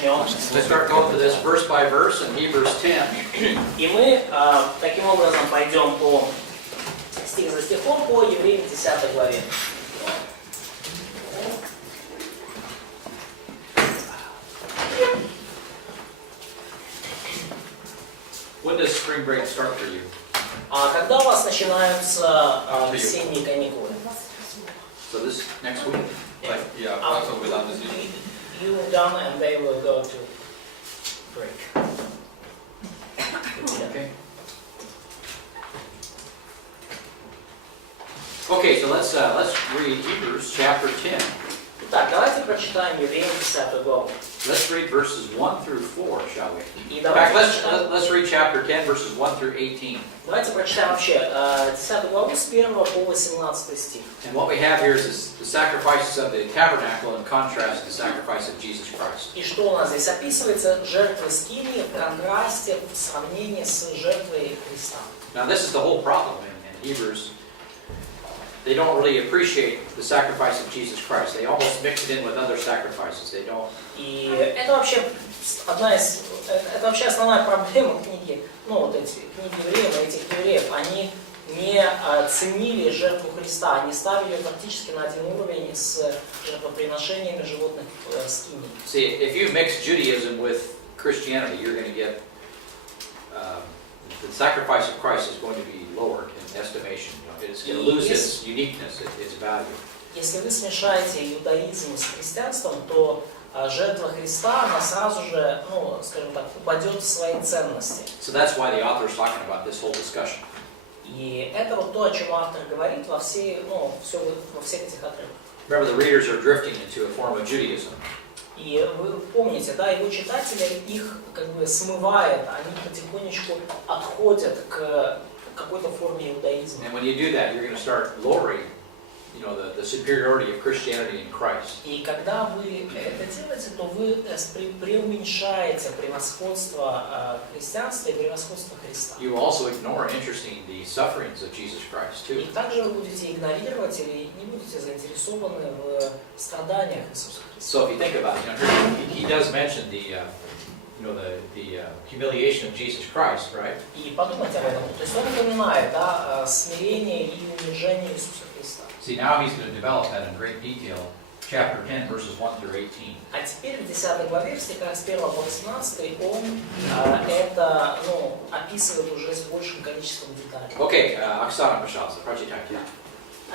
начнем. Let's start going through this verse by verse in Hebrews 10. И мы таким образом пойдем по стих за стихом по Евреям 10 главе. When does spring break start for you? А когда у вас начинаются весенние каникулы? So this next week? Like, yeah, approximately without this year. You done and they will go to break. Okay. Okay, so let's read Hebrews chapter 10. Итак, давайте прочитаем Евреям 10 главу. Let's read verses 1 through 4, shall we? И In давайте fact, прочитаем, let's read chapter 10, verses 1 through 18. давайте прочитаем вообще 10 главу с 1 по 18 стих. And what we have here is the sacrifices of the tabernacle in contrast to the sacrifice of Jesus Christ. И что у нас здесь описывается? Жертвы скинии в контрасте, в сравнении с жертвой Христа. Now this is the whole problem in Hebrews. They don't really appreciate the sacrifice of Jesus Christ. They almost mix it in with other sacrifices. They don't. И это вообще это вообще основная проблема книги, ну вот эти книги Евреев, этих евреев, они не ценили жертву Христа, они ставили ее практически на один уровень с жертвоприношениями животных скинии. See, if you mix Judaism with Christianity, you're going to get the sacrifice of Christ is going to be lowered in estimation. It's going to lose its uniqueness, its value. Если вы смешаете иудаизм с христианством, то жертва Христа, она сразу же, ну, скажем так, упадет в свои ценности. So that's why the author is talking about this whole discussion. И это вот то, о чем автор говорит во всех этих отрывках. Remember, the readers are drifting into a form of Judaism. И вы помните, да, его читатели их как бы смывает, они потихонечку отходят к какой-то форме иудаизма. And when you do that, you're going to start lowering, you know, the superiority of Christianity in Christ. И когда вы это делаете, то вы преуменьшаете превосходство христианства и превосходство Христа. You will also ignore, interesting, the sufferings of Jesus Christ too. И также вы будете игнорировать или не будете заинтересованы в страданиях Иисуса Христа. So if you think about it, you know, he does mention the humiliation of Jesus Christ, right? И подумайте об этом. То есть он упоминает, да, смирение и унижение Иисуса Христа. See, now he's going to develop that in great detail, chapter 10, verses 1 through 18. А теперь в 10 главе, в стихах с 1 по 18, он это, ну, описывает уже с большим количеством деталей. Okay, Оксана, пожалуйста, прочитайте.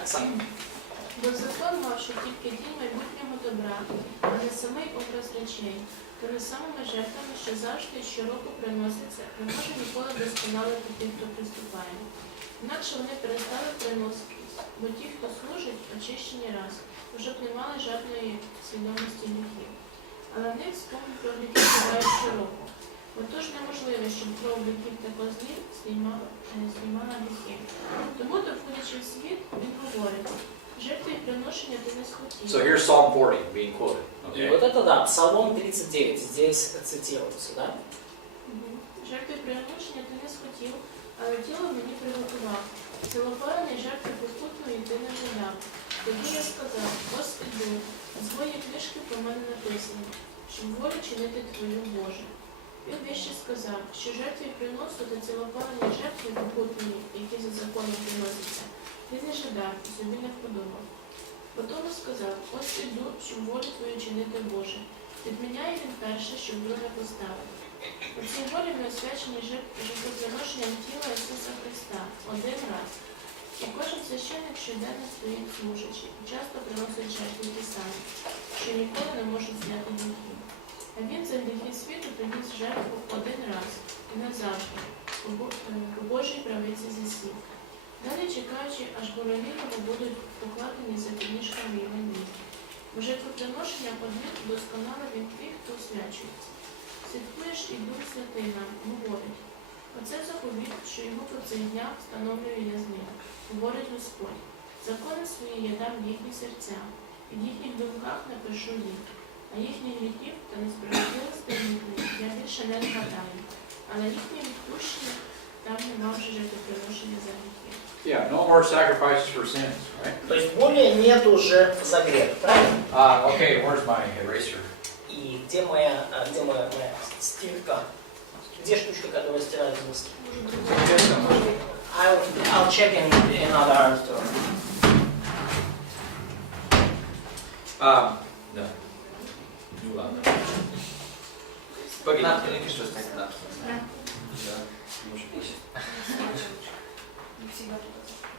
Оксана. Бо закон мав, що тільки день майбутнього добра, а не самий образ речей, тими самими жертвами, що завжди і щороку приносяться, не може ніколи досконалити тих, хто приступає. Інакше вони перестали приноситись, бо ті, хто служить, очищені раз, вже б не мали жодної свідомості гріхів. Але в них спомін про гріхи бувають щороку. Отож неможливо, щоб кров биків та козлів знімала гріхи. Тому, доходячи в світ, він говорить: жертви і приношення ти не схотів. So here's Psalm 40 being quoted. И Okay. вот это, да, Псалом 39, здесь цитируется, да? Жертви і приношення ти не схотів, але тіло мені приготував. Цілопалений жертви покутної ти не жадав. Тоді я сказав: Господи, з твоєї книжки про мене написано, щоб волю чинити Твою Боже. Він вище сказав, що жертви і приносу та цілопалені жертви покутної, які за законом приносяться, ти не жадав і собі не вподобав. Потім сказав: ось іду, щоб волю Твою чинити Боже. Відміняє він перше, щоб друге поставити. У цій волі ми освячені жертвоприношенням тіла Ісуса Христа один раз. І кожен священник щоденно стоїть служачи, і часто приносить жертви ті самі, що ніколи не можуть зняти гріхів. А він за гріхи світу приніс жертву один раз і назавжди, по Божій правиці зі світ. Далі чекаючи, аж боронілово будуть покладені за підніжками його ніг. Бо жертвоприношення одних досконало від тих, хто освячується. Святкуєш і Дух Святий нам, говорить: оце заповіт, що йому по цих днях встановлюю я з ним, говорить Господь. Закони свої я дам в їхні серця, і в їхніх думках напишу їх, а їхніх гріхів та несправедливостей їхніх я більше не згадаю, але їхнє відпущення там нема вже жертвоприношення за гріхи. Yeah, no more sacrifices for sins, right? То есть более нету жертв за грех, правильно? Okay, where's my eraser? И И где моя стирка? Где штучка, которая стирает доски? I'll check in another store. Да. Ну ладно. Погоди.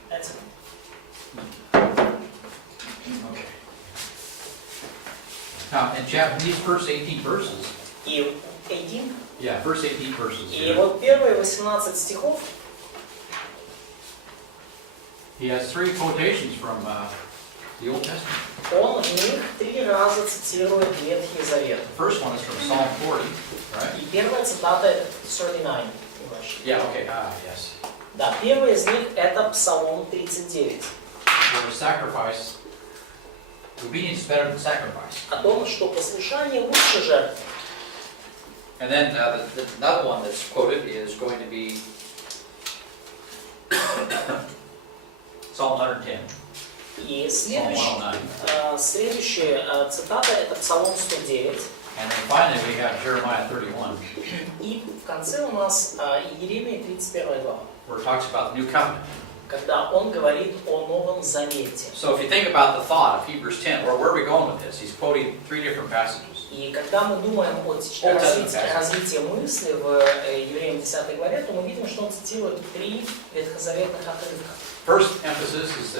That's it. Okay. Now, in these first 18 verses, И 18. yeah, first 18 verses, И вот первые 18 стихов, he has 3 quotations from the Old Testament. он в них 3 раза цитирует Ветхий Завет. The first one is from Psalm 40, right? И первая цитата это 39. Yeah, okay, yes. Да, первый из них это Псалом 39. Where sacrifice, obedience is better than sacrifice. О том, что послушание лучше жертвы. And then another one that's quoted is going to be Psalm 110. И следующая цитата это Псалом 109. And then finally we have Jeremiah 31. И в конце у нас Иеремия 31 глава, Where it talks about the new covenant. когда он говорит о Новом Завете. So if you think about the thought of Hebrews 10, where are we going with this? He's quoting 3 different passages. И когда мы думаем о развитии мысли в Евреям 10 главе, то мы видим, что он цитирует 3 ветхозаветных отрывка. First emphasis is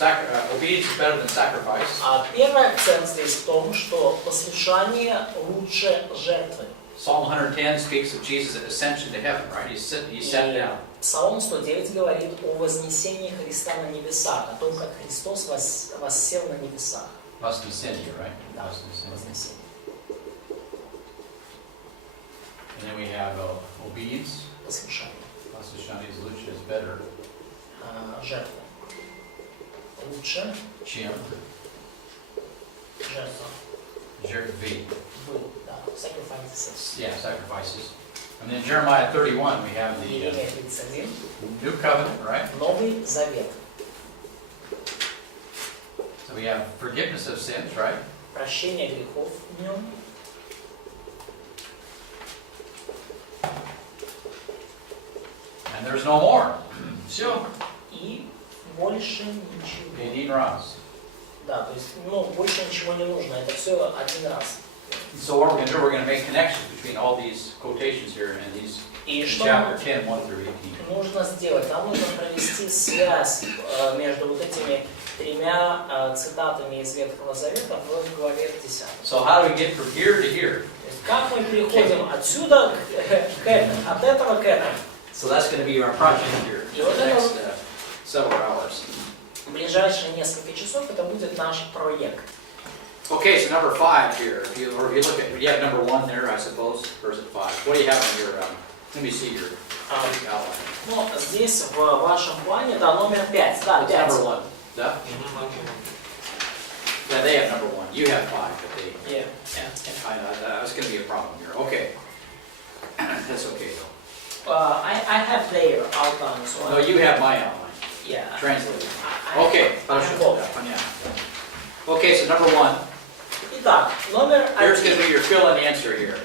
that obedience is better than sacrifice. Первый акцент здесь в том, что послушание лучше жертвы. Psalm 110 speaks of Jesus' ascension to heaven, right? He sat down. Псалом 109 говорит о вознесении Христа на небесах, о том, как Христос воссел на небесах. Вознесение, right? Да, Вознесение. вознесение. And then we have obedience. Послушание. Послушание is better. Жертва. Лучше, Чем жертва. жертвы. Был, да. Sacrifices. Yeah, sacrifices. And then Jeremiah 31, we have the Иеремия 31. new covenant, right? Новый Завет. So we have forgiveness of sins, right? Прощение грехов в нем. And there's no more. Все. И больше ничего. Один раз. Да, то есть, больше ничего не нужно. Это все один раз. So what we're going to do, we're going to make connections between all these quotations here and these И что chapter 10, 1 through 18. нужно сделать? Нам нужно провести связь между вот этими 3 цитатами из Ветхого Завета в главе 10. So how do we get from here to here? То есть, как мы переходим отсюда к этому, от этого к этому? So that's going to be our project here for the next several hours. В ближайшие несколько часов это будет наш проект. Okay, so number 5 here. If you look at, you have number 1 there, I suppose, or is it 5? What do you have on your, let me see your outline. Здесь в вашем плане, да, номер 5. Да, 5. Number 1, да? Yeah, they have number 1. You have 5, but they... Yeah. I know, that's going to be a problem here. Okay. That's okay, though. I have their outline, so No, you have my outline. Yeah. Translated. Okay. Хорошо. Okay, so number 1. Итак, номер Here's going to 1. be your fill-in answer here.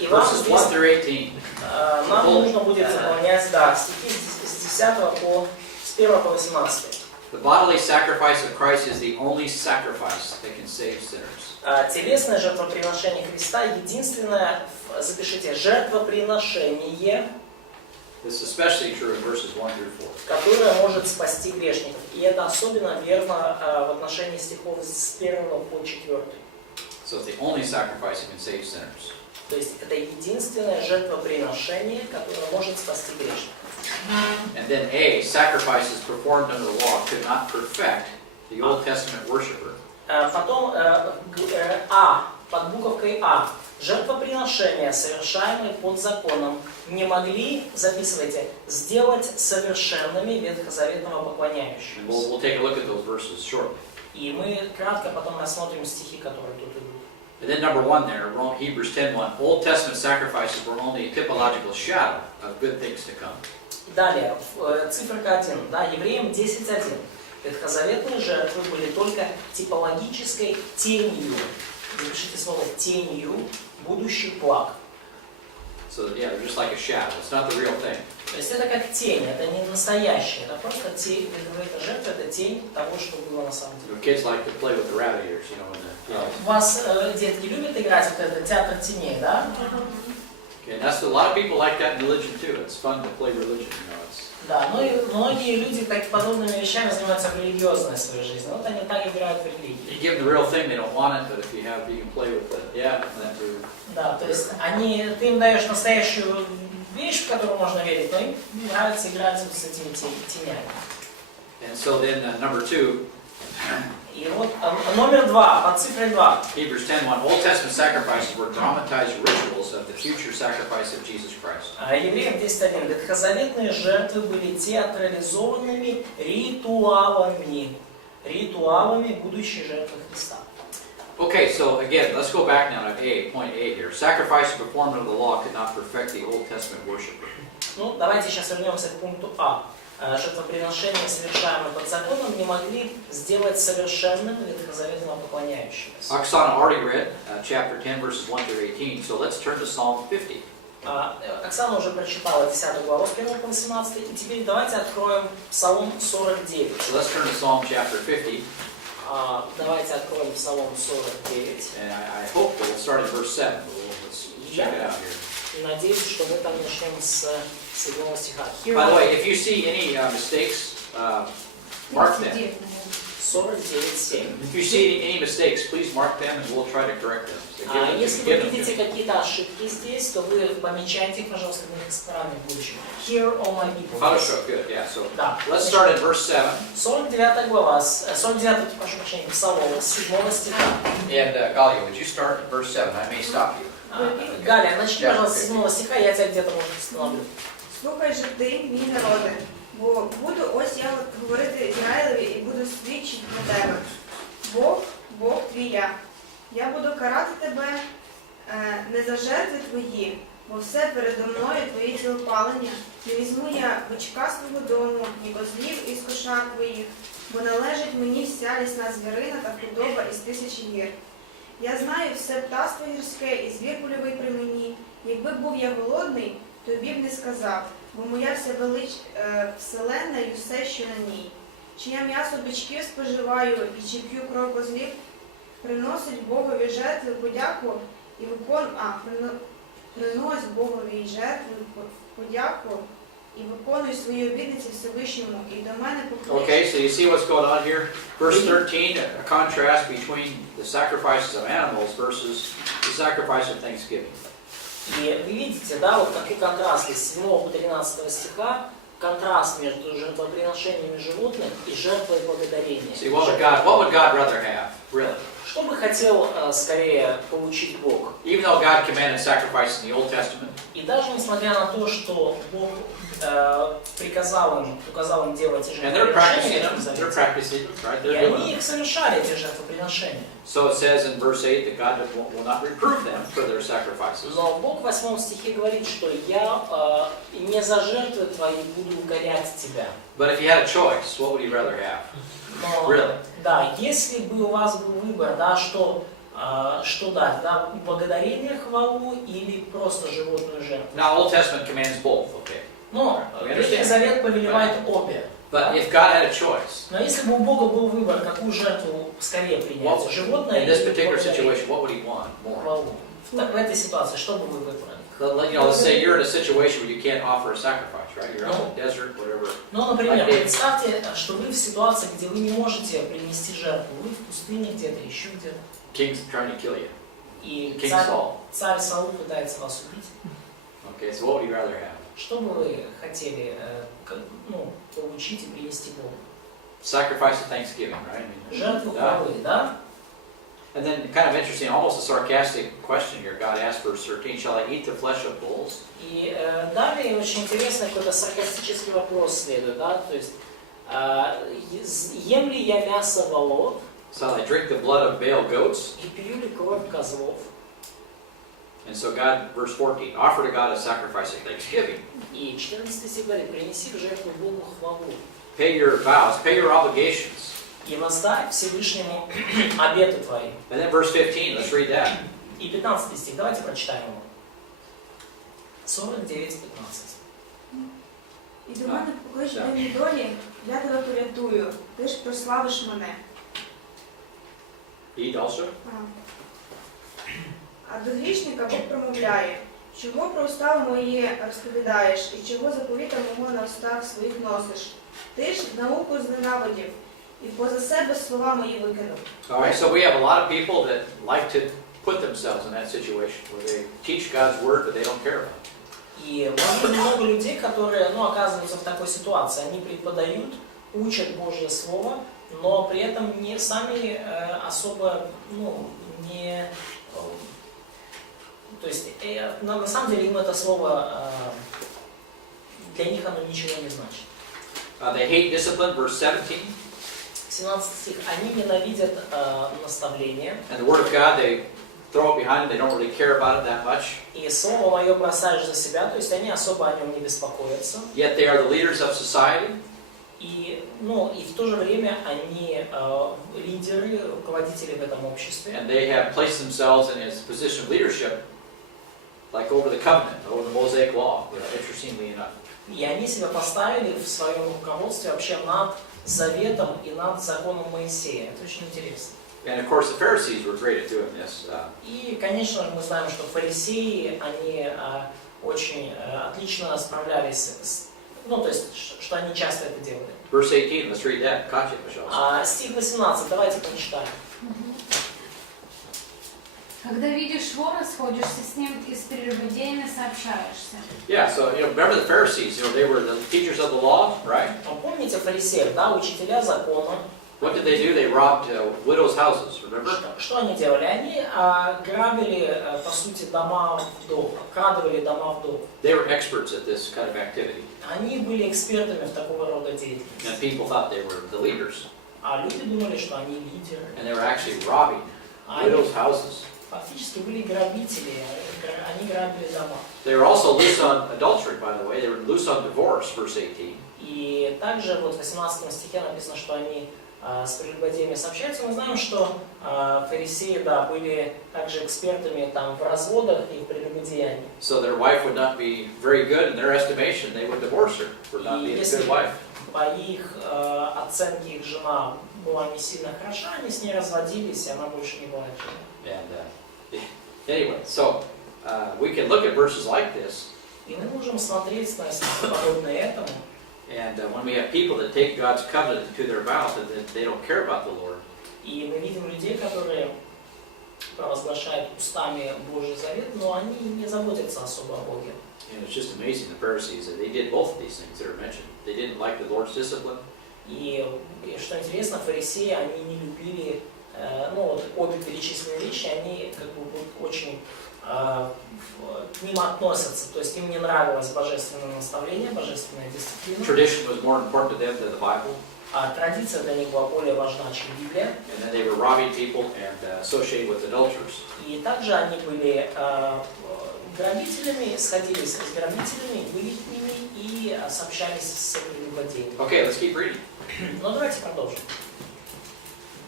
И вам Verses здесь 1 through 18. нам нужно будет заполнять, да, стихи с 1 по 18. The bodily sacrifice of Christ is the only sacrifice that can save sinners. Телесное жертвоприношение Христа единственное, запишите, жертвоприношение, This is especially true in verses 1 through 4. которое может спасти грешников. И это особенно верно в отношении стихов с 1 по 4. So it's the only sacrifice that can save sinners. То есть это единственное жертвоприношение, которое может спасти грешников. And then A, sacrifices performed under law could not perfect the Old Testament worshiper. Потом под буковкой А. Жертвоприношения, совершаемые под законом, не могли, записывайте, сделать совершенными ветхозаветного поклоняющихся. We'll take a look at those verses shortly. И мы кратко потом рассмотрим стихи, которые тут идут. And then number 1 there, Hebrews 10:1, Old Testament sacrifices were only a typological shadow of good things to come. Далее, циферка 1, да, Евреям 10:1. Ветхозаветные жертвы были только типологической тенью запишите слово тенью будущих благ. So yeah, they're just like a shadow. It's not the real thing. То есть это как тень, это не настоящее, это просто тень, эта жертва, это тень того, что было на самом деле. Kids like to play with the rabbit ears, you know. У вас детки любят играть вот это театр теней, да? And that's a lot of people like that in religion too. It's fun to play religion, you know. Да, ну и многие люди так подобными вещами занимаются в религиозной своей жизни. Вот они так играют в религии. You give them the real thing, they don't want it, but if you can play with it, yeah, that too. Да, то есть ты им даешь настоящую вещь, в которую можно верить, но им нравится играть с этими тенями. And so then number 2. И вот номер 2, под цифрой 2. Hebrews 10:1. Old Testament sacrifices were dramatized rituals of the future sacrifice of Jesus Christ. Евреям 10:1. Ветхозаветные жертвы были театрализованными ритуалами будущей жертвы Христа. Okay, so again, let's go back now to point A here. Sacrifices performed under the law could not perfect the Old Testament worshiper. Ну, давайте сейчас вернемся к пункту А. Жертвоприношения, совершаемые под законом, не могли сделать совершенным ветхозаветного поклоняющегося. Oksana already read chapter 10, verses 1 through 18, so let's turn to Psalm 50. Оксана уже прочитала 10 главу с 1 по 18, и теперь давайте откроем Псалом 49. So let's turn to Psalm chapter 50. Давайте откроем Псалом 49. And I hope we'll start at verse 7. Let's check it out here. И надеюсь, что мы там начнем с 7 стиха. By the way, if you see any mistakes, mark them. 49:7. If you see any mistakes, please mark them and we'll try to correct them. Если вы видите какие-то ошибки здесь, то вы помечайте их, пожалуйста, на их экране в будущем. Hear all my people. Хорошо, good, yeah. So Да. let's start at verse 7. 49 глава, 49, прошу прощения, Псалом, с 7 стиха. And Galia, would you start at verse 7? I may stop you. Галя, начни, пожалуйста, с 7 стиха, я тебя где-то, может, остановлю. Слухай же ти, мій народе, бо буду ось я говорити Ізраїлеві і буду свідчити про тебе. Бог твій я. Я буду карати тебе не за жертви твої, бо все передо мною твої цілопалення. Не візьму я бичка свого дому, ні козлів із кошар твоїх, бо належить мені вся лісна звірина та худоба із 1000 гір. Я знаю все птаство гірське і звір польовий при мені. Якби був я голодний, тобі б не сказав, бо моя вселенна і усе, що на ній. Чи я м'ясо бичків споживаю і чи п'ю кров козлів, приносить Богові жертви подяку і принось Богові жертви подяку і виконуй свої обітниці Всевишньому, і до мене поклич. Okay, so you see what's going on here? Verse 13, a contrast between the sacrifices of animals versus the sacrifice of thanksgiving. И вы видите, да, вот какой контраст из 7 по 13 стиха, контраст между жертвоприношениями животных и жертвой благодарения. See, what would God rather have, really? Что бы хотел скорее получить Бог? Even though God commanded sacrifice in the Old Testament, И даже несмотря на то, что Бог указал им делать эти and they're practicing жертвоприношения, them, they're practicing them, right? и They're doing они them. их совершали, эти жертвоприношения. So it says in verse 8 that God will not reprove them for their sacrifices. Но Бог в 8 стихе говорит, что я не за жертвы твои буду укорять тебя. But if you had a choice, what would you rather have? Но, Really? да, если бы у вас был выбор, да, что дать, да, благодарение, хвалу или просто животную жертву. Now, Old Testament commands both, okay? Но Ветхий Завет повелевает обе. But if God had a choice, Но если бы у Бога был выбор, какую жертву скорее принять, животное in или this particular благодарение, situation, what would he want more? хвалу. В этой ситуации, что бы вы выбрали? You know, let's say you're in a situation where you can't offer a sacrifice, right? You're out in the desert, whatever. Ну, например, представьте, что вы в ситуации, где вы не можете принести жертву, вы в пустыне где-то, еще где-то. King's trying to kill you. И King Saul. царь Саул пытается вас убить. Okay, so what would you rather have? Что бы вы хотели получить и принести Богу? Sacrifice of thanksgiving, right? I mean, Жертву хвалы, да? And then, kind of interesting, almost a sarcastic question here. God asked, verse 13, "Shall I eat the flesh of bulls?" И далее очень интересный какой-то саркастический вопрос следует, да? То есть, ем ли я мясо волов? Shall I drink the blood of male goats? И пью ли кровь козлов? And so God, verse 14, offer to God a sacrifice of thanksgiving. И 14 стих говорит, принеси в жертву Богу хвалу. Pay your vows, pay your obligations. И воздай Всевышнему обеты твои. And then verse 15, let's read that. И 15 стих, давайте прочитаем его. 49:15. І до мене поклич день долі, я тебе порятую, ти ж прославиш мене. Eat also. А до грішника Бог промовляє, чого про уста мої розповідаєш, і чого заповіта мого на устах своїх носиш. Ти ж науку зненавидів, і поза себе слова мої викинув. All right, so we have a lot of people that like to put themselves in that situation where they teach God's word, but they don't care about it. И много людей, которые, оказываются в такой ситуации. Они преподают, учат Божье Слово, но при этом не сами особо, не... То есть, на самом деле, им это слово, для них оно ничего не значит. They hate discipline, verse 17. 17 стих. Они ненавидят наставление. And the word of God, they throw it behind them. They don't really care about it that much. И слово мое бросаешь за себя, то есть они особо о нем не беспокоятся. Yet they are the leaders of society. И в то же время они лидеры, руководители в этом обществе. And they have placed themselves in a position of leadership, like over the covenant, over the Mosaic law, interestingly enough. И они себя поставили в своем руководстве вообще над заветом и над законом Моисея. Это очень интересно. And of course the Pharisees were great at doing this. И, конечно же, мы знаем, что фарисеи, они очень отлично справлялись с... то есть, что они часто это делали. Verse 18, let's read that. Katya, пожалуйста. Стих 18, давайте прочитаем. Когда видишь вора, сходишься с ним и с прелюбодеями сообщаешься. Yeah, so remember the Pharisees, they were the teachers of the law, right? Помните фарисеев, да, учителя закона? What did they do? They robbed widows' houses, remember? Что они делали? Они грабили, по сути, дома вдов, крадывали дома вдов. They were experts at this kind of activity. Они были экспертами в такого рода деятельности. And people thought they were the leaders. А люди думали, что они лидеры. And they were actually robbing widows' houses. Фактически были грабители, они грабили дома. They were also loose on adultery, by the way. They were loose on divorce, verse 18. И также в 18 стихе написано, что они с прелюбодеями сообщаются. Мы знаем, что фарисеи, были также экспертами в разводах и в прелюбодеянии. So their wife would not be very good in their estimation. They would divorce her for not being a good wife. По их оценке их жена была не сильно хороша, они с ней разводились, и она больше не была их женой. And anyway, so we can look at verses like this. И мы можем смотреть на стихи, подобные этому. And when we have people that take God's covenant to their mouth and that they don't care about the Lord. И мы видим людей, которые провозглашают устами Божий завет, но они не заботятся особо о Боге. And it's just amazing, the Pharisees, that they did both of these things that are mentioned. They didn't like the Lord's discipline. И что интересно, фарисеи, они не любили, обе перечисленные вещи, они очень к ним относятся. То есть им не нравилось божественное наставление, божественная дисциплина. Tradition was more important to them than the Bible. А традиция для них была более важна, чем Библия. And then they were robbing people and associating with adulterers. И также они были грабителями, сходились с грабителями, были к ними и сообщались с прелюбодеями. Okay, let's keep reading. Давайте продолжим.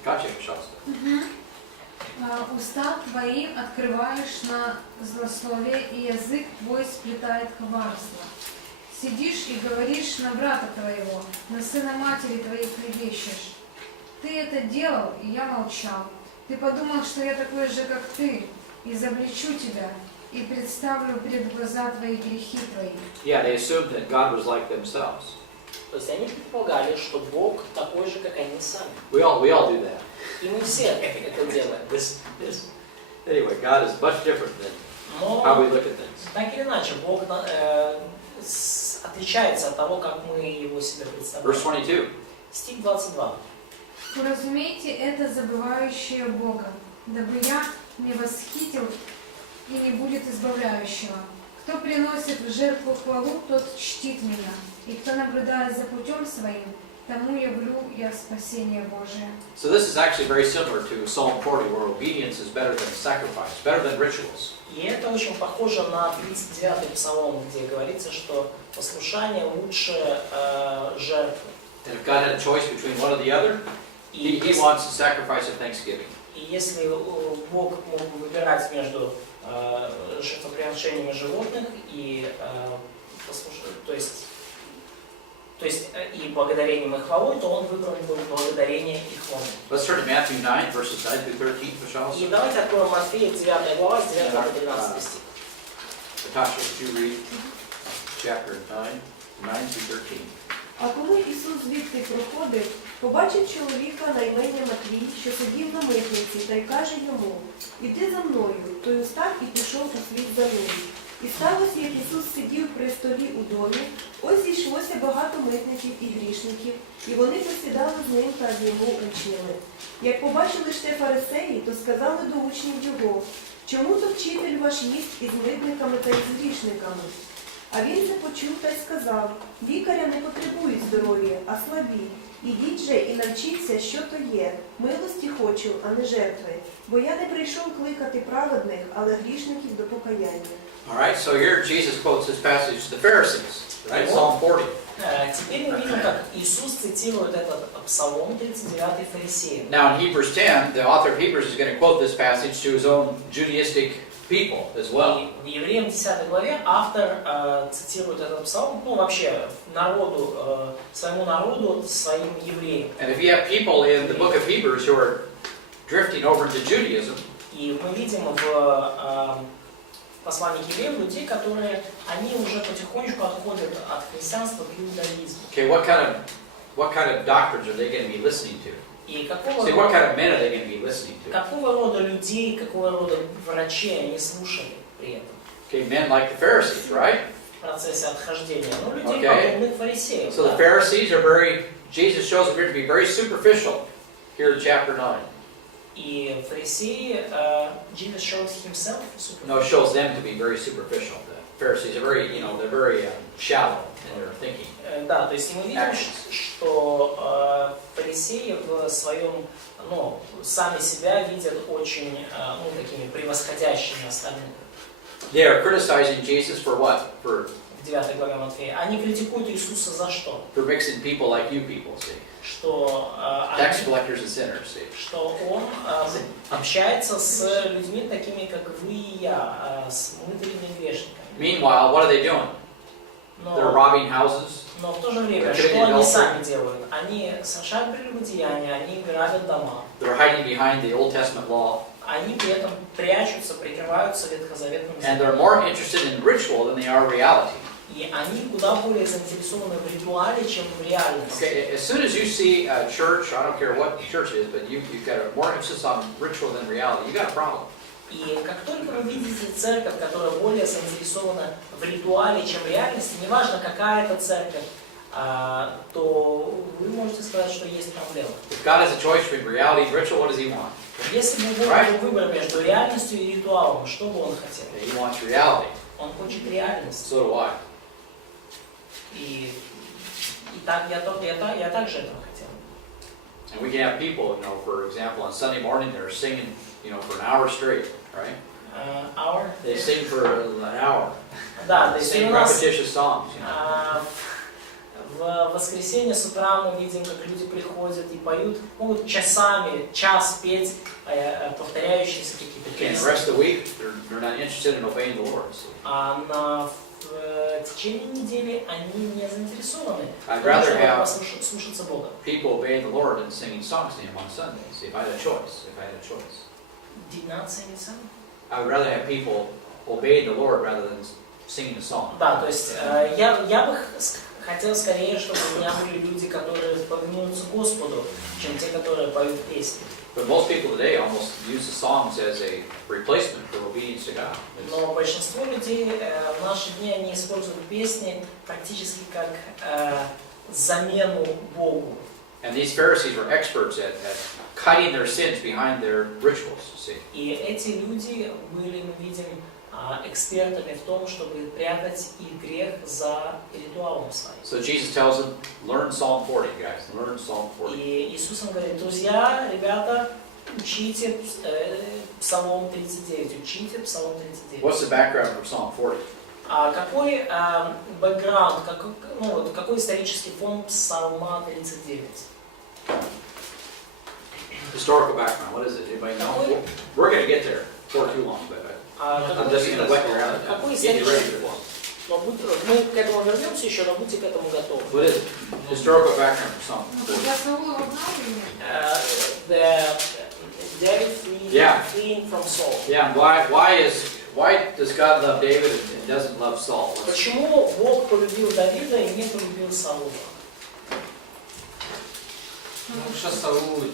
Gotcha, пожалуйста. Уста твои открываешь на злословие, и язык твой сплетает коварство. Сидишь и говоришь на брата твоего, на сына матери твоей клевещешь. Ты это делал, и я молчал. Ты подумал, что я такой же, как ты, изобличу тебя и представлю пред глаза твои грехи твои. Yeah, they assumed that God was like themselves. То есть они предполагали, что Бог такой же, как они сами. We all do that. И мы все это делаем. Anyway, God is much different than Но how we look at things. так или иначе, Бог отличается от того, как мы его себе представляем. Verse 22. Стих 22. Уразумейте это, забывающее Бога, дабы я не восхитил и не будет избавляющего. Кто приносит в жертву хвалу, тот чтит меня, и кто наблюдает за путем своим, тому явлю я спасение Божие. So this is actually very similar to Psalm 40, where obedience is better than sacrifice, better than rituals. И это очень похоже на 39-й псалом, где говорится, что послушание лучше жертвы. And if God had a choice between one or the other, He wants a sacrifice of thanksgiving. И если Бог мог бы выбирать между жертвоприношениями животных и и благодарением и хвалой, то он выбрал бы благодарение и хвалу. Let's turn to Matthew 9, verses 9 through 13, пожалуйста. И давайте откроем Матфея 9 глава, с 9 по 13 стих. Natasha, would you read chapter 9, 9 through 13? А коли Ісус звідти проходив, побачив чоловіка на ім'я Матвій, що сидів на митниці, та й каже йому: «Іди за мною». Той устав і пішов услід за ним. І сталося, як Ісус сидів при столі у домі, ось зійшлося багато митників і грішників, і вони посідали з ним та з його учнями. Як побачили ж це фарисеї, то сказали до учнів його: «Чому то вчитель ваш їсть із митниками та із грішниками?» А він це почув та й сказав: «Лікаря не потребують здоров'я, а слабі. Ідіть же і навчіться, що то є. Милості хочу, а не жертви. Бо я не прийшов кликати праведних, але грішників до покаяння». All right, so here Jesus quotes this passage to the Pharisees, right? Psalm 40. Теперь мы видим, как Иисус цитирует этот Псалом 39 фарисеям. Now in Hebrews 10, the author of Hebrews is going to quote this passage to his own Judaistic people as well. И в Евреям 10 главе автор цитирует этот Псалом, вообще народу, своему народу, своим евреям. And if you have people in the book of Hebrews who are drifting over into Judaism, И мы видим в Послании к Евреям людей, которые, они уже потихонечку отходят от христианства к иудаизму. okay, what kind of doctrines are they going to be listening to? И какого See, what kind of men are they going to be listening to? какого рода людей, какого рода врачей они слушали при этом? Okay, men like the Pharisees, right? В процессе отхождения. Ну, людей, Okay. подобных фарисеям. So the Да. Pharisees are Jesus shows them here to be very superficial here in chapter 9. И фарисеи, Jesus shows himself No, shows them to be very superficial. The Pharisees are they're very shallow in their thinking. Да, то есть мы видим, что фарисеи в своем, сами себя видят очень, такими превосходящими остальных. They are criticizing Jesus for what? For В 9 главе Матфея. Они критикуют Иисуса за что? mixing people like you people, see. Что, Tax collectors and sinners, see. что он общается с людьми такими, как вы и я, с мудрыми грешниками. Meanwhile, what are they doing? They're robbing houses. Но в то же время, что они сами делают? Они совершают прелюбодеяния, они грабят дома. They're hiding behind the Old Testament law. Они при этом прячутся, прикрываются ветхозаветным And they're законом. more interested in ritual than they are reality. И они куда более заинтересованы в ритуале, чем в реальности. Okay, as soon as you see a church, I don't care what church it is, but you've got a more emphasis on ritual than reality, you got a problem. И как только вы видите церковь, которая более заинтересована в ритуале, чем в реальности, неважно какая это церковь, то вы можете сказать, что есть проблема. If God has a choice between reality and ritual, what does He want? Если бы был выбор между реальностью и ритуалом, что бы он хотел? He wants reality. Он хочет реальность. So do I. И так я также этого хотел. And we can have people, for example, on Sunday morning they're singing, for an hour straight, right? Hour? They sing for an hour. Да, то есть Sing у нас repetitious songs. в воскресенье с утра мы видим, как люди приходят и поют, могут час петь повторяющиеся какие-то Okay, and the песни. rest of the week they're not interested in obeying the Lord. So А в течение недели они не заинтересованы I'd в том, rather чтобы have слушаться Бога. people obeying the Lord than singing songs to Him on Sundays. If I had a choice, Did not sing it, son? I would rather have people obey the Lord rather than singing a song. Да, то есть я бы хотел скорее, чтобы у меня были люди, которые повинуются Господу, чем те, которые поют песни. But most people today almost use the songs as a replacement for obedience to God. Но большинство людей в наши дни они используют песни практически как замену Богу. And these Pharisees were experts at hiding their sins behind their rituals, see. И эти люди были, мы видим, экспертами в том, чтобы прятать их грех за ритуалом своим. So Jesus tells them, learn Psalm 40, guys. Learn Psalm 40. И Иисус им говорит: друзья, ребята, учите Псалом 39, учите Псалом 39. What's the background for Psalm 40? А какой бэкграунд, какой исторический фон Псалма 39? Historical background, what is it? Anybody know? We're going to get there before too long, but I'm just going to let you around Какой it. Get you ready исторический for фон? it. Но мы к этому вернемся еще, но будьте к этому готовы. What is it? Historical background for some. Ну, когда Саула угнал или нет? David fleeing from Saul. Yeah, and why does God love David and doesn't love Saul? Почему Бог полюбил Давида и не полюбил Саула? Ну, сейчас Саул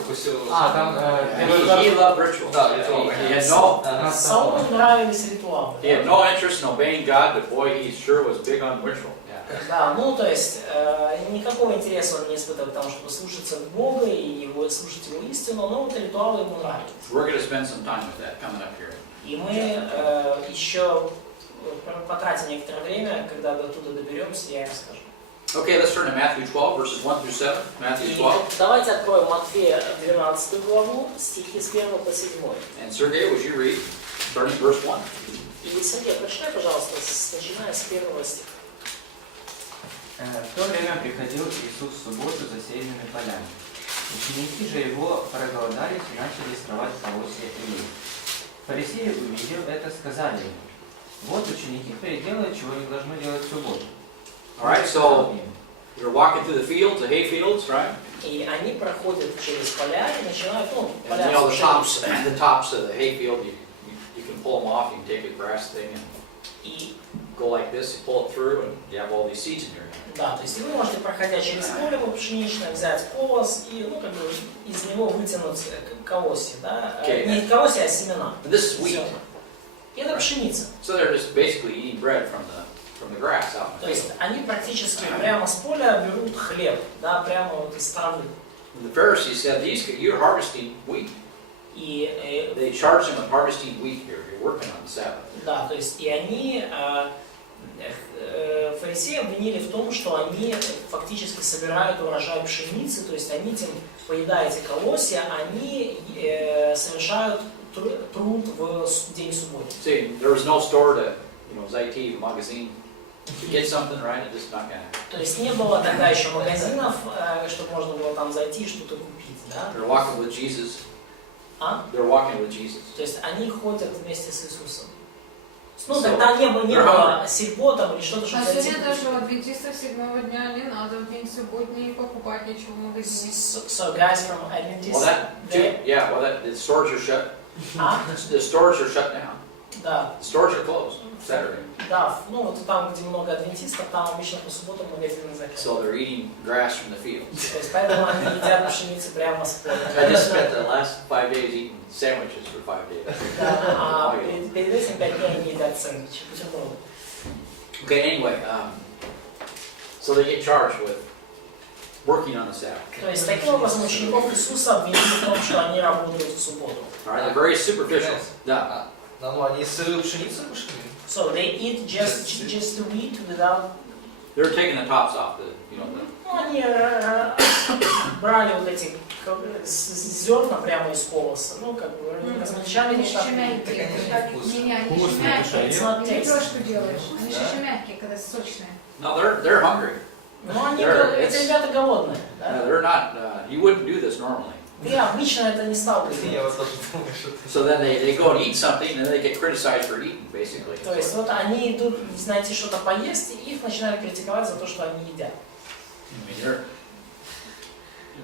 укусил... He loved ritual. Да, ритуал. He had no, Саулу нравились ритуалы. he had no interest in obeying God, but boy, he sure was big on ritual. Да, ну то есть никакого интереса он не испытывал к тому, чтобы слушаться Бога и слушать Его истину, но вот ритуалы ему нравились. We're going to spend some time with that coming up here. И мы еще потратим некоторое время, когда до туда доберемся, я расскажу. Okay, let's turn to Matthew 12, verses 1 through 7. Matthew 12. Давайте откроем Матфея 12 главу, стихи с 1 по 7. And Sergey, would you read, starting verse 1? И, Сергей, прочитай, пожалуйста, начиная с 1 стиха. В то время приходил Иисус в субботу за сеянными полями. Ученики же его проголодались и начали срывать колосья и лист. Фарисеи, увидев это, сказали ему: вот ученики переделают, чего не должны делать в субботу. Alright, so you're walking through the fields, the hay fields, right? И они проходят через поля и начинают, And поля you know, сушить. the tops of the hay field, you can pull them off, you can take a grass thing and И go like this, you pull it through, and you have all these seeds in your hand. да, то есть вы можете, проходя через поле пшеничное, взять колос и, как бы, из него вытянуть колосья, да? Okay. Не колосья, а семена. And this is wheat. Всё. И это пшеница. So they're just basically eating bread from the grass out in То the есть field. они практически прямо с поля берут хлеб, да, прямо вот из травы. And the Pharisees said, you're harvesting wheat. И, They charged them with harvesting wheat here. You're working on the Sabbath. да, то есть и они фарисеи обвинили в том, что они фактически собирают урожай пшеницы, то есть они этим, поедая эти колосья, они совершают труд в день субботний. See, there was no store to, зайти в магазин to get something, right? It's just not gonna happen. То есть не было тогда еще магазинов, чтобы можно было там зайти и что-то купить, да? They're walking with Jesus. They're walking with Jesus. То есть они ходят вместе с Иисусом. Ну, тогда не было сельпо там или что-то, чтобы А зайти сегодня купить. даже у адвентистов 7-го дня не надо в день субботний покупать ничего в магазине. So guys from Adventists, The stores are shut. А? The stores are shut down. Да, The stores are closed Saturday. да, ну вот там, где много адвентистов, там обычно по субботам магазины закрыты. So they're eating grass from the fields. То есть поэтому они едят пшеницу прямо с поля. I just spent the last 5 days eating sandwiches for 5 days. Да, а перед этим 5 дней они едят сэндвичи, бутерброды. Okay, anyway, so they get charged with working on the Sabbath. То есть таким образом учеников Иисуса обвинили в том, что они работают в субботу. All right, they're very superficial. Да. Ну, они сырую пшеницу пошли? So they eat just the wheat without. They're taking the tops off Ну, они брали вот эти зерна прямо из колоса, ну, как бы, размельчали Они их еще так. мягкие. Не, они еще Вкусные мягкие. кушают. Не то, что делаешь. Они же еще мягкие, когда сочные. No, they're hungry. Ну, они, эти ребята голодные, да? They're not. You wouldn't do this normally. Ты обычно это не стал бы Я делать. вот тоже думаю, что... So then they go and eat something, and then they get criticized for eating, basically. То есть вот они идут найти что-то поесть, и их начинают критиковать за то, что они едят. I mean,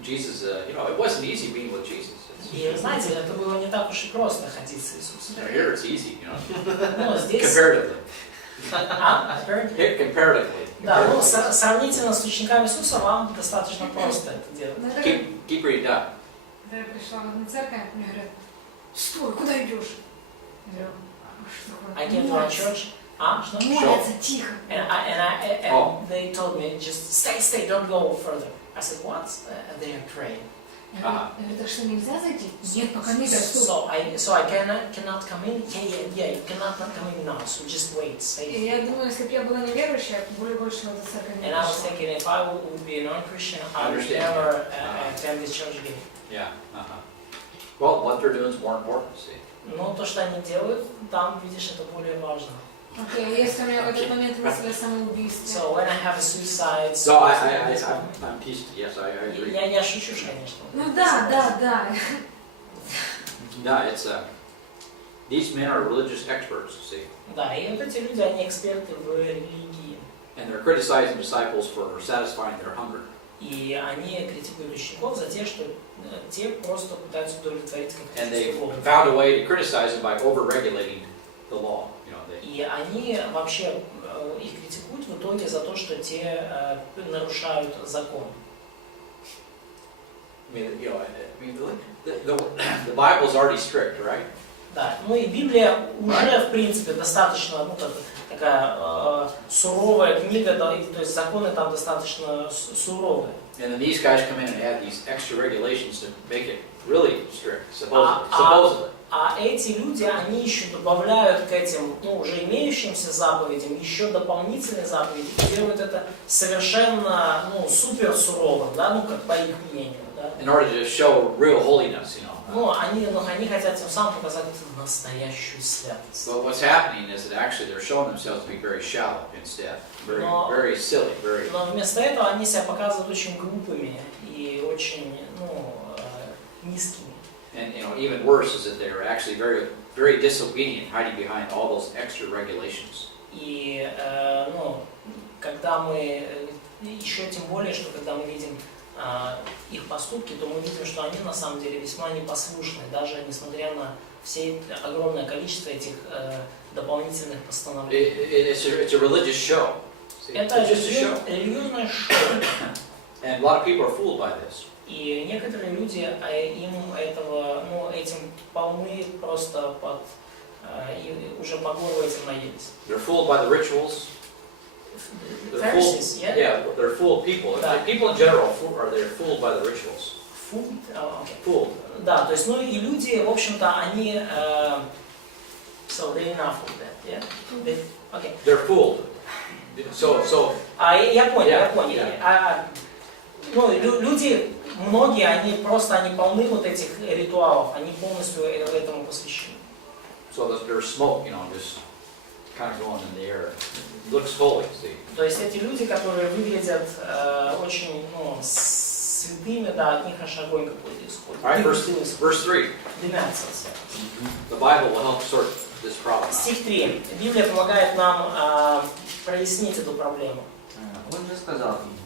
Jesus, it wasn't easy being with Jesus. И знаете, это было не так уж и просто ходить с Иисусом. Here it's easy, Ну, здесь... comparatively. Apparently. Comparatively. Да, ну, сравнительно с учениками Иисуса вам достаточно просто это делать. Ну, это Keep reading down. когда я пришла в одну церковь, мне говорят: стой, куда идешь? Я говорю: I что came to our church. Что? Молятся тихо. And they told me, just stay, don't go further. I said, what? They are praying. Я говорю: так что, нельзя зайти? Нет, пока не стой. So I cannot come in? Yeah, you cannot come in now, so just wait, stay. И я думаю, если бы я была неверующая, я бы больше в эту церковь не And I was пошла. thinking, if I would be a non-Christian, I would Understand. never attend this church again. Yeah. Well, what they're doing is more important, see. Но то, что они делают, там, видишь, это более важно. Окей, если у меня в этот момент мысль о самоубийстве. So when I have a suicide, So I'm teased. Yes, I agree. я шучу, конечно. Ну да. No, it's these men are religious experts, see, Да, и вот эти люди, они эксперты в религии. and they're criticizing disciples for satisfying their hunger. И они критикуют учеников за те, что те просто пытаются удовлетворить And they какую-то условность. found a way to criticize them by over-regulating the law. You know, they, И они вообще их критикуют в итоге за то, что те нарушают закон. the Bible is already strict, right? Да, ну и Библия уже, в принципе, достаточно, ну, такая суровая книга, да, то есть законы там достаточно суровые. And then these guys come in and add these extra regulations to make it really strict, supposedly. А эти люди, они еще добавляют к этим, ну, уже имеющимся заповедям, еще дополнительные заповеди, и делают это совершенно, ну, супер суровым, да, ну, как по их мнению, да. In order to show real holiness, you know. Ну, они хотят тем самым показать настоящую святость. So what's happening is that actually they're showing themselves to be very shallow instead, very silly, very. Но вместо этого они себя показывают очень глупыми и очень, ну, низкими. And you know, even worse is that they're actually very disobedient, hiding behind all those extra regulations. И, ну, когда мы, еще тем более, что когда мы видим их поступки, то мы видим, что они на самом деле весьма непослушны, даже несмотря на все огромное количество этих дополнительных постановлений. It's a religious show. See, Это it's just a show. религиозное шоу. And a lot of people are fooled by this. И некоторые люди им этого, ну, этим полны просто и уже по горло этим наелись. They're fooled by the rituals. Pharisees, yeah? Yeah, they're fooled people. Да. People in general they're fooled by the rituals. Fooled? Okay. Fooled. Да, то есть, ну и люди, в общем-то, они so they're not fooled, yeah? Okay. They're fooled. So. Я понял, Yeah, я понял. yeah. Ну, люди, многие, они полны вот этих ритуалов, они полностью этому посвящены. So there's smoke, you know, just kind of going in the air. It looks holy, see. То есть эти люди, которые выглядят очень, ну, святыми, да, от них аж огонь какой-то исходит. All right, verse 3. Дымятся. The Bible will help sort this problem out. Стих 3. Библия помогает нам прояснить эту проблему. Он же сказал им: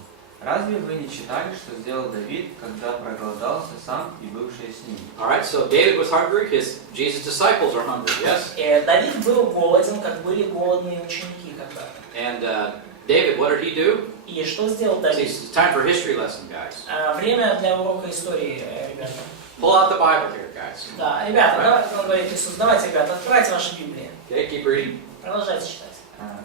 разве вы не читали, что сделал Давид, когда проголодался сам и бывшие с ним? All right, so David was hungry. Jesus' disciples are hungry. Yes. Давид был голоден, как были голодные ученики когда-то. And David, what did he do? И что сделал Давид? It's time for history lesson, guys. Время для урока истории, ребята. Pull out the Bible here, guys. Да, ребята, да, он говорит Иисус, давайте, ребята, откройте ваши Библии. Okay, keep reading. Продолжайте читать.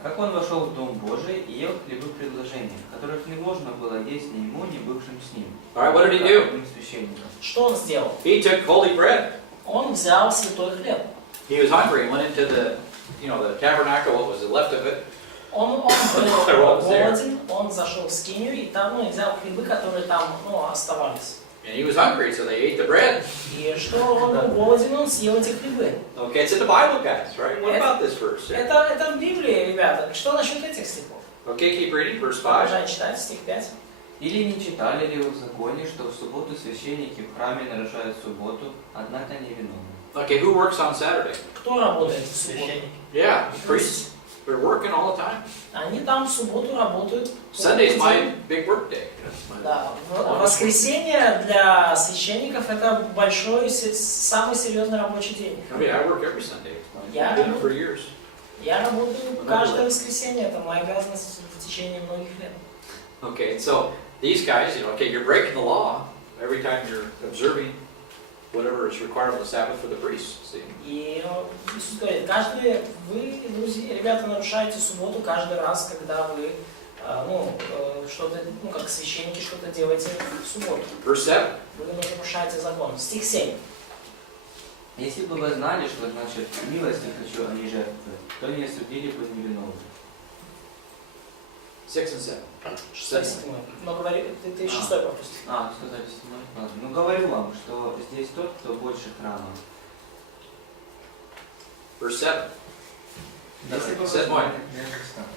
Как он вошел в Дом Божий и ел хлебы предложения, которых не можно было есть ни ему, ни бывшим с ним. All right, what did he do? Священникам. Что он сделал? He took holy bread. Он взял святой хлеб. He was hungry and went into the tabernacle. What was left of it? Он был голоден, он зашел в скинию и там, ну, взял хлебы, которые там, ну, оставались. And he was hungry, so they ate the bread. И что он был голоден, он съел эти хлебы. Okay, it's in the Bible, guys, right? What about this verse? Это в Библии, ребята. Что насчет этих стихов? Okay, keep reading, verse 5. Продолжай читать, стих 5. Или не читали ли вы в законе, что в субботу священники в храме нарушают субботу, однако не виновны? Okay, who works on Saturday? Кто работает в субботу? Yeah, priests. They're working all the time. Они там в субботу работают. Sunday's my big work day. Да, воскресенье для священников это большой, самый серьезный рабочий день. I mean, I work every Sunday. Я I've done it for years. работаю каждое воскресенье, это моя обязанность в течение многих лет. Okay, so these guys, you're breaking the law every time you're observing whatever is required on the Sabbath for the priests. See? И Иисус говорит, вы, друзья, ребята, нарушаете субботу каждый раз, когда вы, что-то, как священники, что-то делаете в субботу. Verse 7. Вы нарушаете закон. Стих 7. Если бы вы знали, что значит милости хочу, а не жертвы, то не осудили бы невиновных. 6 and 7. 6 7. Но говори, ты 6 пропустил. Сказали 7. Ну, говорю вам, что здесь тот, кто больше храма. Verse 7. Если бы вы Седьмой. знали, я же встану.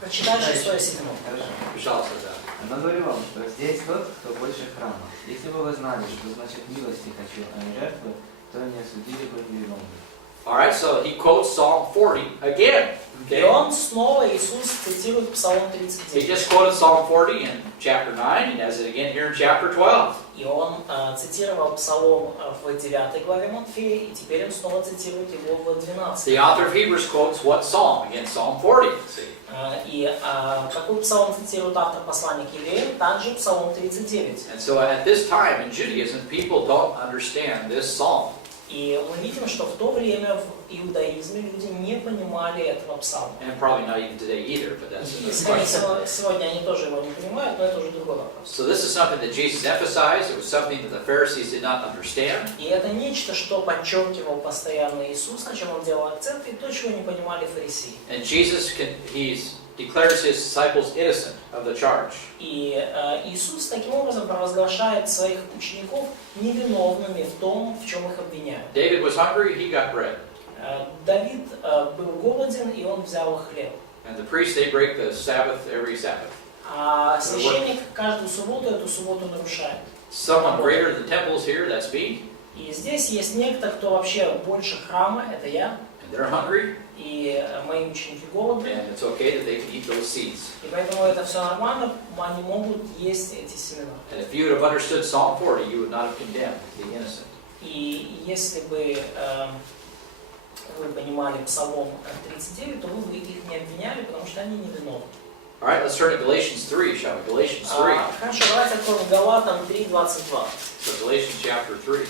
Прочитай 6-7. Хорошо. Пожалуйста, да. Но говорю вам, что здесь тот, кто больше храма. Если бы вы знали, что значит милости хочу, а не жертвы, то не осудили бы невиновных. All right, so he quotes Psalm 40 again. И Okay? он снова, Иисус цитирует Псалом He 39. just quoted Psalm 40 in chapter 9, and does it again here in chapter 12. И он цитировал Псалом в 9 главе Матфея, и теперь он снова цитирует его в 12. The author of Hebrews quotes what psalm? Again, Psalm 40. See? И какой Псалом цитирует автор послания к Евреям? Также Псалом 39. And so at this time in Judaism, people don't understand this psalm. И мы видим, что в то время в иудаизме люди не понимали этого псалма. And probably not even today either, but that's И, another скорее question. всего, сегодня они тоже его не понимают, но это уже другой вопрос. So this is something that Jesus emphasized. It was something that the Pharisees did not understand. И это нечто, что подчеркивал постоянно Иисус, на чем он делал акцент, и то, чего не понимали фарисеи. And Jesus declares his disciples innocent of the charge. И Иисус таким образом провозглашает своих учеников невиновными в том, в чем их обвиняют. David was hungry, he got bread. Давид был голоден, и он взял хлеб. And the priests, they break the Sabbath every Sabbath. А священник каждую субботу эту субботу нарушает. Someone greater than temples here, that's me. И здесь есть некто, кто вообще больше храма, это я. And they're hungry, И мои ученики голодны. and it's okay that they can eat those seeds. И поэтому это все нормально, они могут есть эти семена. And if you would have understood Psalm 40, you would not have condemned the innocent. И если бы вы понимали Псалом 39, то вы бы их не обвиняли, потому что они невиновны. All right, let's turn to Galatians 3, shall we? Galatians 3. Хорошо, давайте откроем Галатам 3:22. So Galatians chapter 3.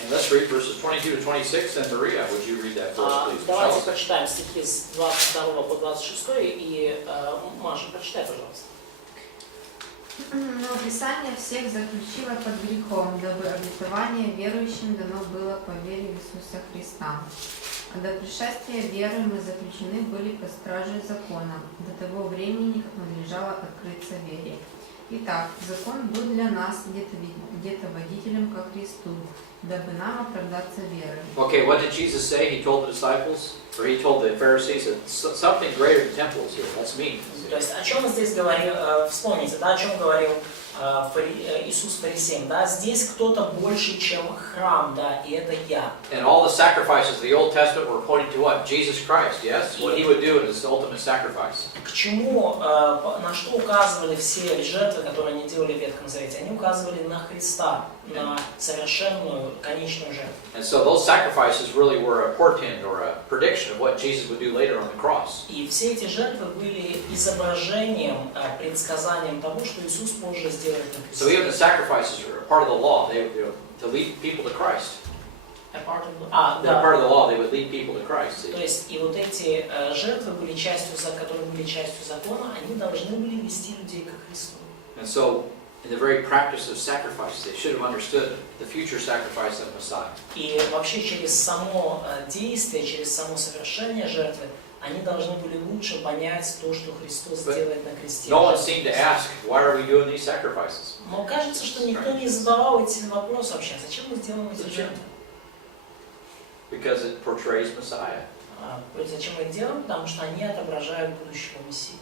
And let's read verses 22 to 26. And Maria, would you read that for us, please? Давайте Michelle? прочитаем стихи с 22 по 26, и Маша, прочитай, пожалуйста. Но Писание всех заключило под грехом, дабы обетование верующим дано было по вере в Иисуса Христа. А до пришествия веры мы заключены были под стражей закона, до того времени, как надлежало открыться вере. Итак, закон был для нас где-то водителем ко Христу, дабы нам оправдаться верой. Okay, what did Jesus say? He told the disciples, or he told the Pharisees, that something greater than temples here. That's me. То есть о чем здесь говорил, вспомните, да, о чем говорил Иисус фарисеям, да, здесь кто-то больше, чем храм, да, и это я. And all the sacrifices of the Old Testament were pointing to what? Jesus Christ, yes? What he would do in his ultimate sacrifice. К чему, на что указывали все жертвы, которые они делали в Ветхом Завете? Они указывали на Христа, на совершенную, конечную жертву. And so those sacrifices really were a portent or a prediction of what Jesus would do later on the cross. И все эти жертвы были изображением, предсказанием того, что Иисус позже сделает на So even the кресте. sacrifices were part of the law. They were to lead people to Christ. They're part Да. of the law. They would lead people to Christ. See? То есть и вот эти жертвы были частью, которые были частью закона, они должны были вести людей ко Христу. And so in the very practice of sacrifice, they should have understood the future sacrifice of Messiah. И вообще через само действие, через само совершение жертвы, они должны были лучше понять то, что Христос делает на кресте. No one seemed to ask, why are we doing these sacrifices? Но кажется, что никто не задавал эти вопросы вообще. Зачем мы делаем эти жертвы? Because it portrays Messiah. Зачем мы их делаем? Потому что они отображают будущего Мессии.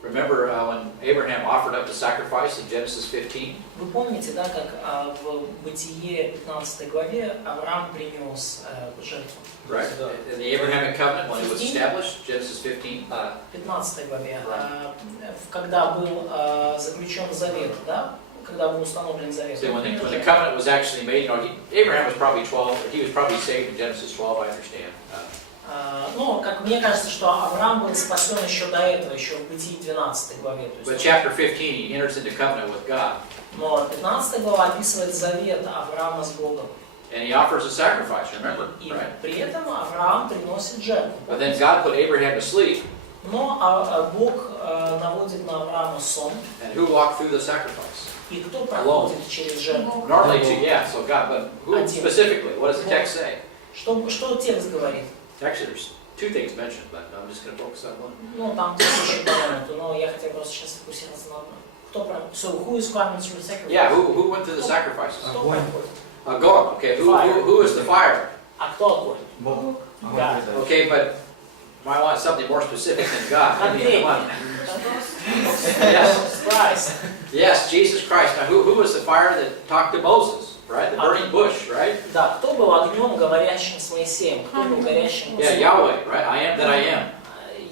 Remember when Abraham offered up the sacrifice in Genesis 15? Вы помните, да, как в Бытие 15 главе Авраам принес жертву? Right. In the Abrahamic covenant, when it was established, Genesis 15. 15 главе, когда был заключен завет, да? Когда был установлен завет. So when the covenant was actually made, you know, Abraham was probably 12, he was probably saved in Genesis 12, I understand. Ну, как мне кажется, что Авраам был спасен еще до этого, еще в Бытии 12 главе. But chapter 15, he enters into covenant with God. Но 15 глава описывает завет Авраама с Богом. And he offers a sacrifice, remember? И Right? при этом Авраам приносит жертву. But then God put Abraham to sleep. Но Бог наводит на Авраама сон. And who walked through the sacrifice? И кто проходит через жертву? Normally, yeah, so God, but who specifically? What does the text say? Что текст говорит? Actually, there's two things mentioned, but I'm just going to focus on one. Ну, там еще упомянуто, но я хотел просто сейчас фокусироваться на одном. Кто про... So, who is coming through the sacrifice? Yeah, who went through the sacrifices? Кто проходит? Go on. Okay, who is the fire? А кто огонь? Бог. God. Okay, but I want something more specific than God. I mean, Конкретнее. come on. Yes, Christ. Yes, Jesus Christ. Now, who was the fire that talked to Moses, right? The burning bush, right? Да, кто был огнем, говорящим с Моисеем? Кто был горящим? Yeah, Yahweh, right? I am that I am.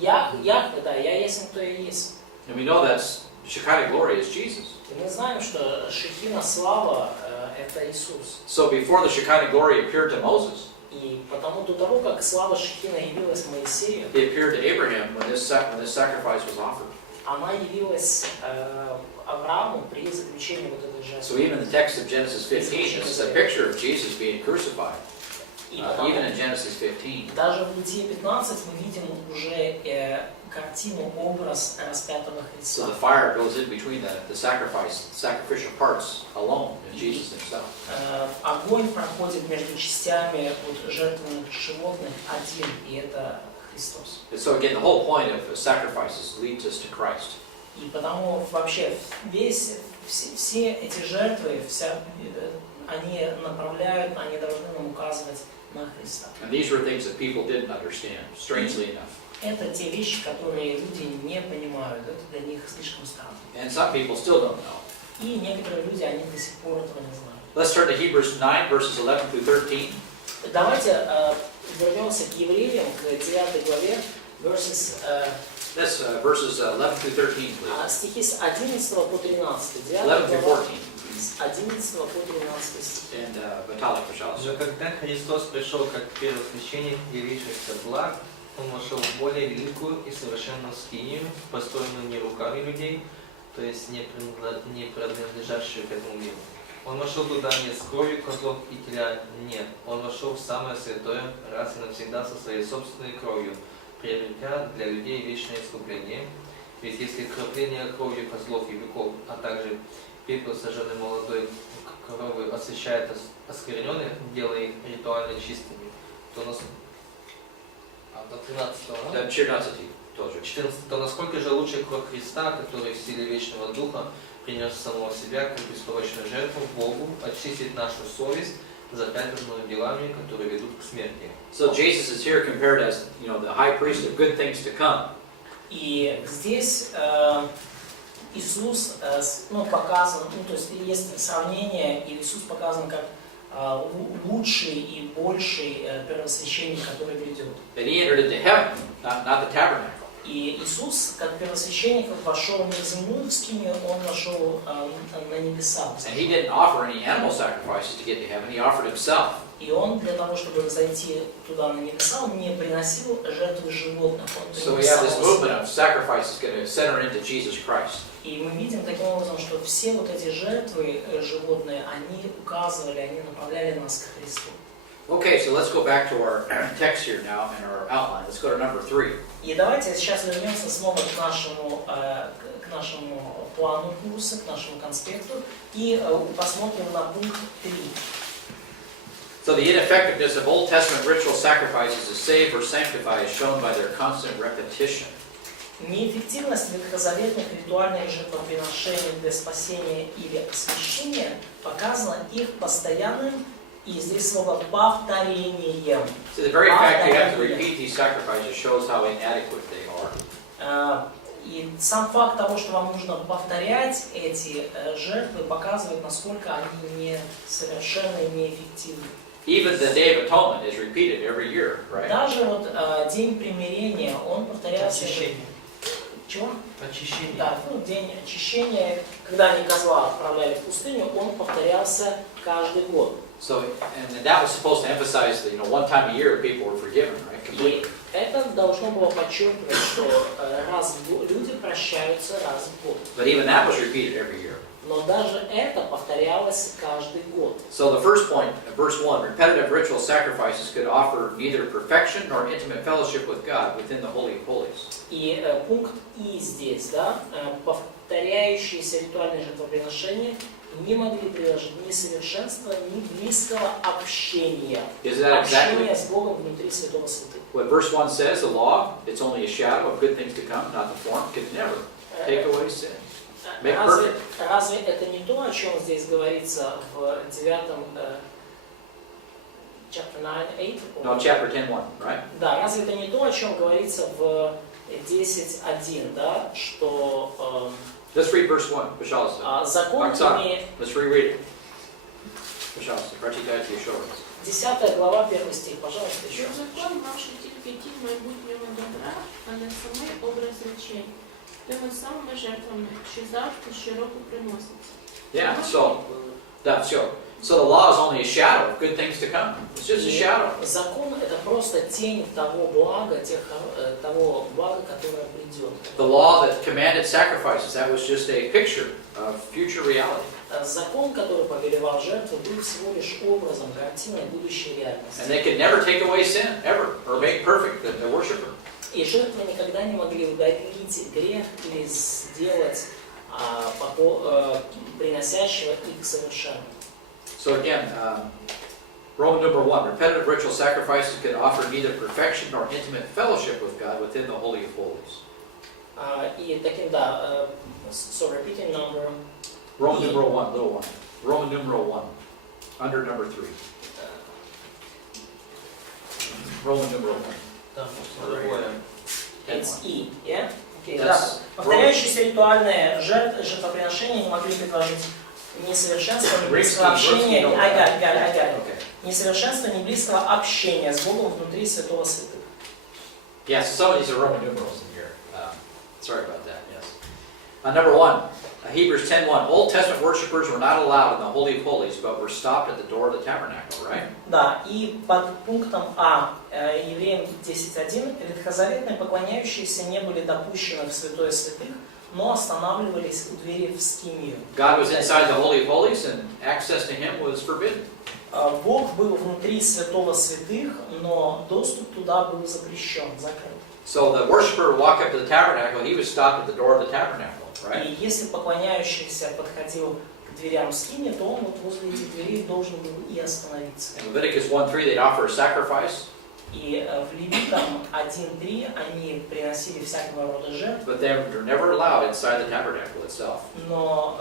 Яхве, да, я есть, кто я есть. And we know that Shekinah glory is Jesus. И мы знаем, что Шехина слава это Иисус. So before the Shekinah glory appeared to Moses, И потому до того, как слава Шехина явилась Моисею, it appeared to Abraham when this sacrifice was offered. она явилась Аврааму при заключении вот этой жертвы. So even the text of Genesis 15 is a picture of Jesus being crucified. И Even in Genesis 15. даже в Бытие 15 мы видим уже картину, образ распятого So Христа. the fire goes in between the sacrificial parts alone in Jesus himself. Огонь проходит между частями от жертвенных животных один, и это Христос. And so again, the whole point of sacrifices leads us to Christ. И потому вообще все эти жертвы, они направляют, они должны нам указывать на Христа. And these were things that people didn't understand, strangely enough. Это те вещи, которые люди не понимают, это для них слишком странно. And some people still don't know. И некоторые люди, они до сих пор этого не знают. Let's turn to Hebrews 9, verses 11 through 13. Давайте вернемся к Евреям, к 9 главе, verses 11 through 13, please. стихи с 11 по 13. 11 through 14. С 11 по 13 стих. And Vitalik, пожалуйста. Но когда Христос пришел как первосвященник явившихся благ, Он вошел в более великую и совершенную скинию, построенную не руками людей, то есть не принадлежащую к этому миру. Он вошел туда не с кровью козлов и теля, нет. Он вошел в самое святое раз и навсегда со своей собственной кровью, приобретя для людей вечное искупление. Ведь если кропление кровью козлов и быков, а также пепел, сожженный молодой коровы, освящает оскверненных, делая их ритуально чистыми, то до 13-го, Да, 14 тоже. 14, то насколько же лучше кровь Христа, который в силе вечного Духа принес самого себя как беспорочную жертву Богу, очистит нашу совесть, запятнанную делами, которые ведут к смерти. So Jesus is here compared as, the high priest of good things to come. И здесь Иисус показан, то есть есть сравнение, и Иисус показан как лучший и больший первосвященник, который ведет. And he entered into heaven, not the tabernacle. И Иисус, как первосвященник, вошел не в земную скинию, он вошел на небеса. And he didn't offer any animal sacrifices to get to heaven. He offered himself. И он для того, чтобы зайти туда на небеса, он не приносил жертвы животных. So we have this movement of sacrifices going to center into Jesus Christ. И мы видим таким образом, что все вот эти жертвы животные, они указывали, они направляли нас к Христу. Okay, so let's go back to our text here now in our outline. Let's go to number 3. И давайте сейчас вернемся снова к нашему плану курса, к нашему конспекту, и посмотрим на пункт 3. So the ineffectiveness of Old Testament ritual sacrifices to save or sanctify is shown by their constant repetition. Неэффективность ветхозаветных ритуальных жертвоприношений для спасения или освящения показана их постоянным, и здесь слово повторением. So the very fact you have to repeat these sacrifices shows how inadequate they are. И сам факт того, что вам нужно повторять эти жертвы, показывает, насколько они несовершенны и неэффективны. Even the Day of Atonement is repeated every year, right? Даже вот День примирения, он повторялся. Очищение. Чего? Очищение. Да, День очищения, когда они козла отправляли в пустыню, он повторялся каждый год. So, and that was supposed to emphasize that, one time a year people were forgiven, right? И это должно было подчеркивать, что люди прощаются раз в год. But even that was repeated every year. Но даже это повторялось каждый год. So the first point, verse 1, repetitive ritual sacrifices could offer neither perfection nor intimate fellowship with God within the Holy of Holies. И пункт И здесь, да, повторяющиеся ритуальные жертвоприношения не могли приложить ни совершенства, ни близкого общения. Общения с Богом внутри Святого Святых. What verse 1 says, the law, it's only a shadow of good things to come, not the form, can never take away sin. Разве это не то, о чем здесь говорится в 9 chapter 9:8. No, chapter 10:1, right? Да, разве это не то, о чем говорится в 10:1, да, что Let's read verse 1, пожалуйста. закон Оксана, имеет... let's reread it. Пожалуйста, прочитайте еще раз. 10 глава, 1 стих, пожалуйста, еще Що раз. закон, мавши тільки тінь майбутнього добра, а не самий образ речей, тими самими жертвами, що завжди щороку приноситься. Yeah, so, да, все. So the law is only a shadow of good things to come. It's just a И shadow. закон это просто тень того блага, того блага, которое придет. The law that commanded sacrifices, that was just a picture of future reality. Закон, который повелевал жертву, был всего лишь образом, картиной будущей And реальности. they could never take away sin, ever, or make perfect the worshiper. И жертвы никогда не могли удалить грех или сделать приносящего их совершенно. So again, Roman number 1, repetitive ritual sacrifices could offer neither perfection nor intimate fellowship with God within the Holy of Holies. И таким, да, so repeating number. Roman numeral 1, little 1. Roman numeral 1, under number 3. Roman numeral 1. Там другое. It's E, yeah? Okay, Yes. да. Повторяющиеся ритуальные жертвоприношения не могли предложить несовершенства, ни близкого общения, Okay. несовершенства, ни близкого общения с Богом внутри святого святых. Yeah, so some of these are Roman numerals in here. Sorry about that, yes. Number 1, Hebrews 10:1. Old Testament worshipers were not allowed in the Holy of Holies, but were stopped at the door of the tabernacle, right? Да, и под пунктом А, Евреям 10:1, ветхозаветные поклоняющиеся не были допущены в святое святых, но останавливались у двери в скинию. God was inside the Holy of Holies, and access to Him was forbidden. Бог был внутри святого святых, но доступ туда был запрещен, закрыт. So the worshiper would walk up to the tabernacle, he was stopped at the door of the tabernacle, right? И если поклоняющийся подходил к дверям скини, то он вот возле этих дверей должен был и остановиться. In Leviticus 1:3, they'd offer a sacrifice, И в Левитам 1:3 они приносили всякого рода жертвы, but they were never allowed inside the tabernacle itself. но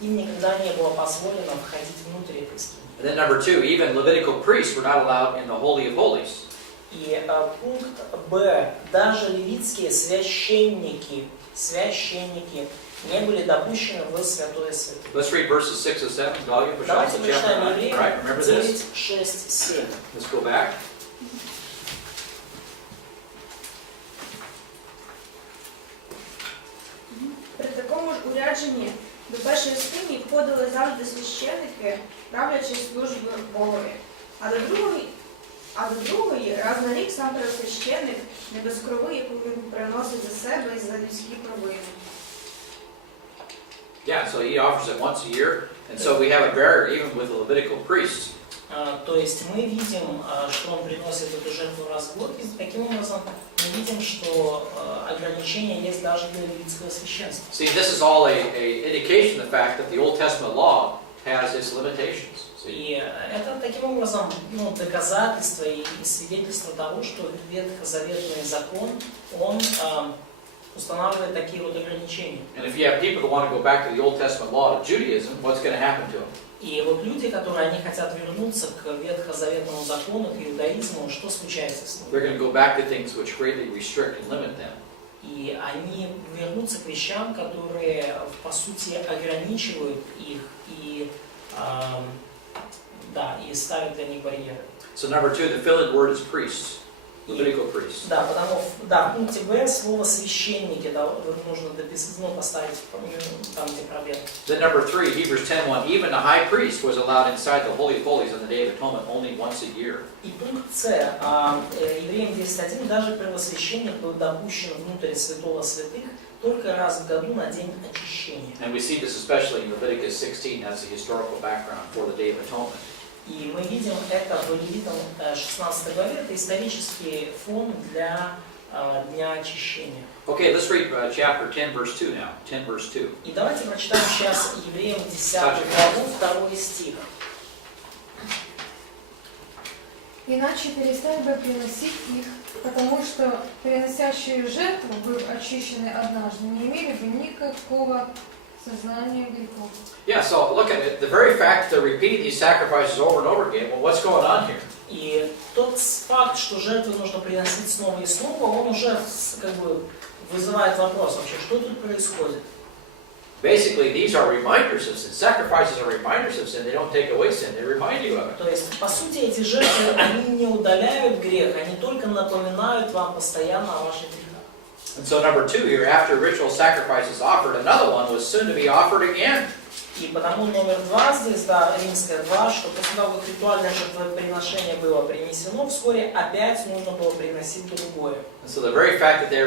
им никогда не было позволено входить внутрь этой скини. And then number 2, even Levitical priests were not allowed in the Holy of Holies. И пункт Б. Даже левитские священники не были допущены в святое святых. Let's read verses 6 and 7. Галия, Давайте пожалуйста, прочитаем chapter 9. Евреям Right, remember this? 9, 6, 7. Let's go back. При такому ж урядженні до першої скині входили завжди священники, правлячи служби Богові. А до другої раз на рік сам первосвященник, не без крови, яку він приносить за себе і за людські провини. Yeah, so he offers it once a year, and so we have a barrier even with the Levitical priests. То есть мы видим, что он приносит эту жертву раз в год, и таким образом мы видим, что ограничения есть даже для левитского священства. See, this is all a indication of the fact that the Old Testament law has its limitations. И это таким образом доказательство и свидетельство того, что ветхозаветный закон, он устанавливает такие вот ограничения. And if you have people who want to go back to the Old Testament law of Judaism, what's going to happen to them? И вот люди, которые они хотят вернуться к ветхозаветному закону, к иудаизму, что случается с They're ними? going to go back to things which greatly restrict and limit them. И они вернутся к вещам, которые по сути ограничивают их и и ставят для них барьеры. So number 2, the filled word is priests, Levitical priests. Да, потому в пункте Б слово священники нужно дописать, поставить там, где пробел. Then number 3, Hebrews 10:1, even the high priest was allowed inside the Holy of Holies on the Day of Atonement only once a year. И пункт С, Евреям 10:1, даже первосвященник был допущен внутрь святого святых только раз в году на день очищения. And we see this especially in Leviticus 16, that's the historical background for the Day of Atonement. И мы видим это в Левитам 16 главе, это исторический фон для Дня очищения. Okay, let's read chapter 10, verse 2 now. 10, verse 2. И давайте прочитаем сейчас Евреям 10 главу, 2 стих. Иначе перестали бы приносить их, потому что приносящие жертву, быв очищены однажды, не имели бы никакого Сознание грехов. Yeah, so look at it. The very fact that they're repeating these sacrifices over and over again, well, what's going on here? И тот факт, что жертвы нужно приносить снова и снова, он уже как бы вызывает вопрос вообще, что тут происходит. Basically, these are reminders of sin. Sacrifices are reminders of sin. They don't take away sin. They remind you of it. То есть, по сути, эти жертвы, они не удаляют грех, они только напоминают вам постоянно о ваших грехах. And so number 2 here, after ritual sacrifice is offered, another one was soon to be offered again. И потому номер 2 здесь, да, римская 2, что после того, как ритуальное жертвоприношение было принесено, вскоре опять нужно было приносить другое. And so the very fact that they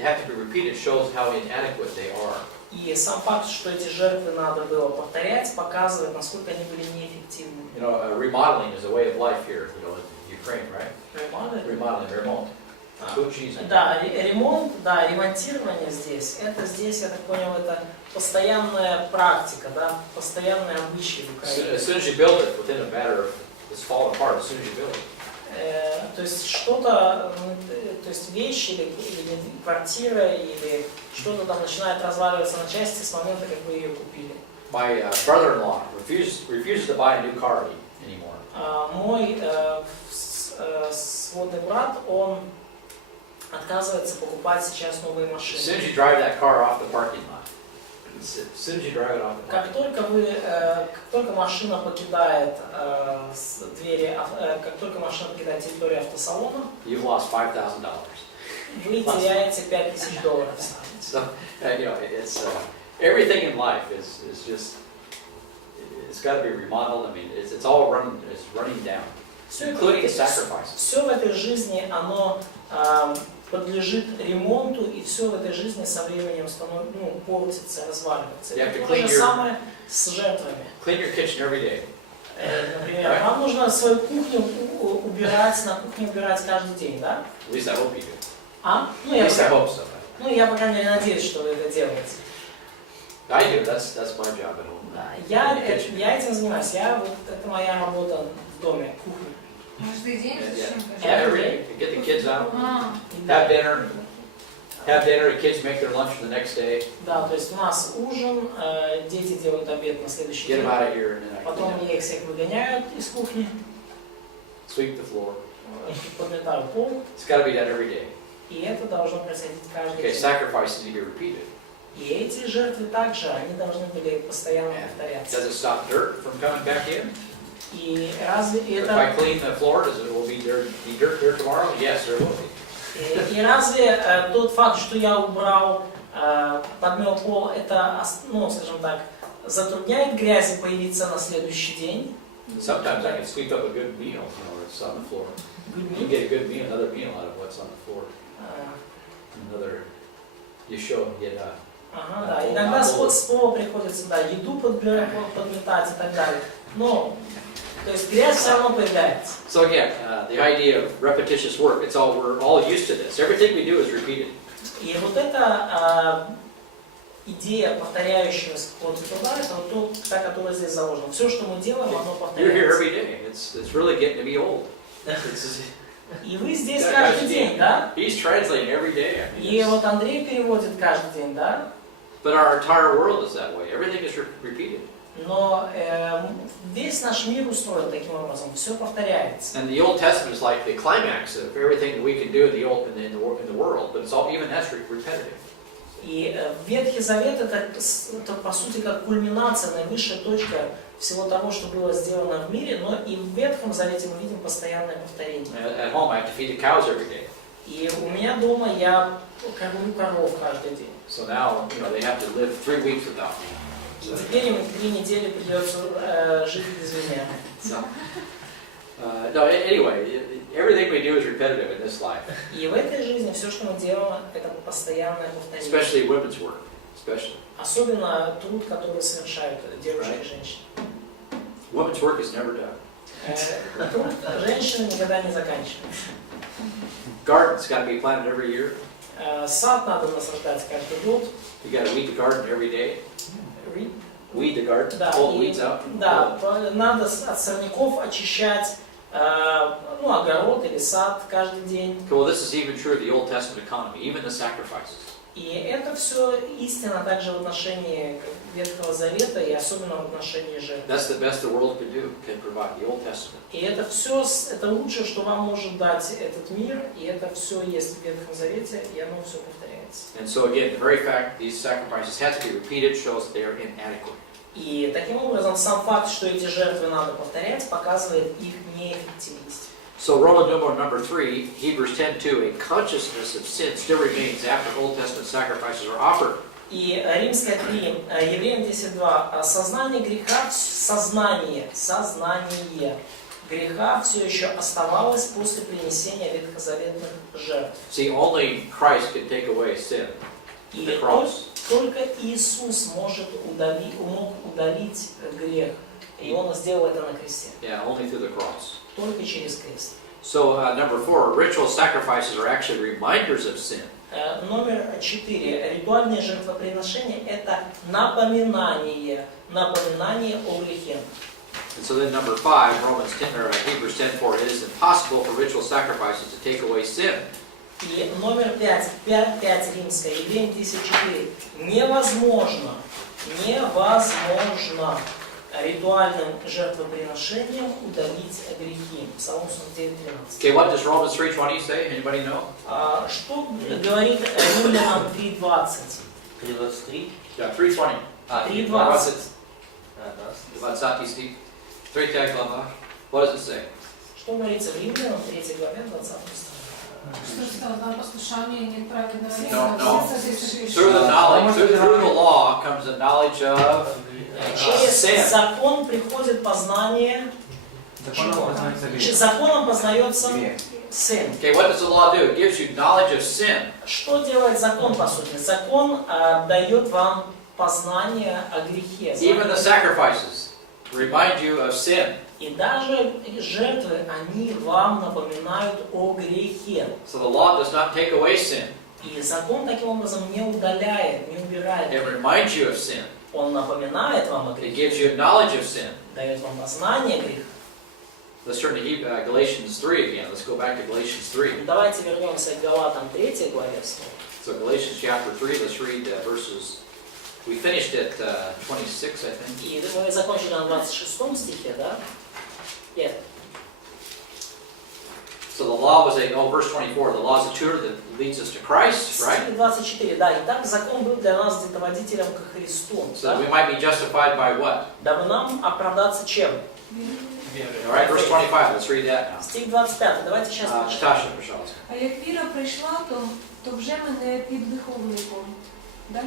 have to be repeated shows how inadequate they are. И сам факт, что эти жертвы надо было повторять, показывает, насколько они были неэффективны. You know, remodeling is a way of life here, you know, in Ukraine, right? Remodeling, ремонт. Да, ремонт, да, ремонтирование здесь, я так понял, это постоянная практика, да, постоянные обычаи в Украине. As soon as you build it, within a matter of, it's falling apart as soon as you build it. То есть что-то, то есть вещи или квартира или что-то там начинает разваливаться на части с момента, как вы ее купили. My brother-in-law refuses to buy a new car anymore. Мой сводный брат, он отказывается покупать сейчас новые машины. As soon as you drive that car off the parking lot, as soon as you drive it off the Как только машина покидает двери, как только машина покидает территорию автосалона, you've lost $5,000. вы теряете $5000. So, you know, it's everything in life is just it's got to be remodeled. I mean, it's all running down, including the sacrifices. Все в этой жизни оно подлежит ремонту, и все в этой жизни со временем портится, разваливается. Это то же самое с жертвами. Clean your kitchen every day. Например, вам нужно свою кухню убирать, на кухне убирать каждый день, да? At least I hope you do. At least I hope so. Я, по крайней мере, надеюсь, что вы это делаете. I do. That's my job at home. Да, я этим занимаюсь. Это моя работа в доме, кухня. Каждый день? Every day. Get the kids out. Have dinner. The kids make their lunch for the next day. Да, то есть у нас ужин, дети делают обед на следующий Get день. them out of here and then I Потом clean up. мне их всех выгоняют из кухни. Sweep the floor. Подметаю пол. It's got to be done every day. И это должно происходить каждый Okay, день. sacrifices need to be repeated. И эти жертвы также, они должны были постоянно повторяться. Does it stop dirt from coming back in? И разве If I это... clean the floor, will be dirt there tomorrow? Yes, there will be. И разве тот факт, что я убрал, подмел пол, это, скажем так, затрудняет грязи появиться на следующий день? Sometimes I can sweep up a good meal, it's on the floor. You can get a good meal, another meal out of what's on the floor. Еще еда. Ага, да. Иногда с пола приходится, да, еду подметать и так далее. Но, то есть грязь все равно появляется. So again, the idea of repetitious work, we're all used to this. Everything we do is repeated. И вот эта идея повторяющегося какого-то труда, это вот та, которая здесь заложена. Все, что мы делаем, оно You're here повторяется. every day. It's really getting to be old. И вы здесь каждый день, да? He's translating every day. I mean, И вот Андрей переводит каждый день, да? but our entire world is that way. Everything is repeated. Но весь наш мир устроен таким образом, все повторяется. And the Old Testament is like the climax of everything that we can do in the world, but it's all even that's repetitive. И Ветхий Завет это по сути как кульминация, наивысшая точка всего того, что было сделано в мире, но и в Ветхом Завете мы видим постоянное повторение. At home, I have to feed the cows every day. И у меня дома я кормлю коров каждый день. So now, they have to live 3 weeks without me. И теперь им 3 недели придется жить без меня. So, no, anyway, everything we do is repetitive in this life. И в этой жизни все, что мы делаем, это постоянное повторение. Especially women's work, especially. Особенно труд, который совершают девушки и женщины. Women's work is never done. Труд женщины никогда не заканчивается. Gardens got to be planted every year. Сад надо насаждать каждый год. You got to weed the garden every day. Weed the garden, Да, pull the weeds out. да, надо от сорняков очищать огород или сад каждый день. Well, this is even true of the Old Testament economy, even the sacrifices. И это все истина также в отношении Ветхого Завета и особенно в отношении жертв. That's the best the world can provide, the Old Testament. И это все, это лучшее, что вам может дать этот мир, и это все есть в Ветхом Завете, и оно все повторяется. And so again, the very fact these sacrifices have to be repeated shows that they are inadequate. И таким образом сам факт, что эти жертвы надо повторять, показывает их неэффективность. So Roman numeral number 3, Hebrews 10:2, a consciousness of sin still remains after Old Testament sacrifices are offered. И Римская 3, Евреям 10:2, сознание греха, сознание греха все еще оставалось после принесения ветхозаветных жертв. See, only Christ can take away sin. И The cross. только Иисус мог удалить грех, и Он сделал это на кресте. Yeah, only through the cross. Только через крест. So number 4, ritual sacrifices are actually reminders of sin. Номер 4. Ритуальные жертвоприношения – это напоминание о грехе. And so then number 5, Hebrews 10:4, it is impossible for ritual sacrifices to take away sin. И номер 5 римская, Евреям 10:4. Невозможно ритуальным жертвоприношением удалить грехи. Псалом 49:13. Okay, what does Romans 3:20 say? Anybody know? Что говорит Римлянам 3:20? 3:23. Yeah, 3:20. 3:20. 20 стих. 3 глава. What does it say? Что говорится в Римлянам 3 главе 20 стихе? Что одно послушание и неправедное No. Through the knowledge, through the law comes the knowledge of Через sin. закон приходит познание. Законом познается сын. Okay, what does the law do? It gives you knowledge of sin. Что делает закон по сути? Закон дает вам познание о грехе. Even the sacrifices remind you of sin. И даже жертвы, они вам напоминают о грехе. So the law does not take away sin. И закон таким образом не удаляет, не убирает. It reminds you of sin. Он напоминает вам о It грехе. gives you knowledge of sin. Дает вам познание греха. Let's turn to Galatians 3 again. Let's go back to Galatians 3. Давайте вернемся к Галатам 3 главе снова. So Galatians chapter 3, let's read verses. We finished at 26, I think. И мы закончили на 26 стихе, да? Yes. So the law was verse 24, the law is a tutor that leads us to Christ, right? Стих 24, да. Итак, закон был для нас водителем ко Христу. So that we might be justified by what? Дабы нам оправдаться чем? All right, verse 25, let's read that now. Стих 25, давайте сейчас прочитаем. Natasha, пожалуйста. А як віра прийшла, то вже ми не під виховником. Далі.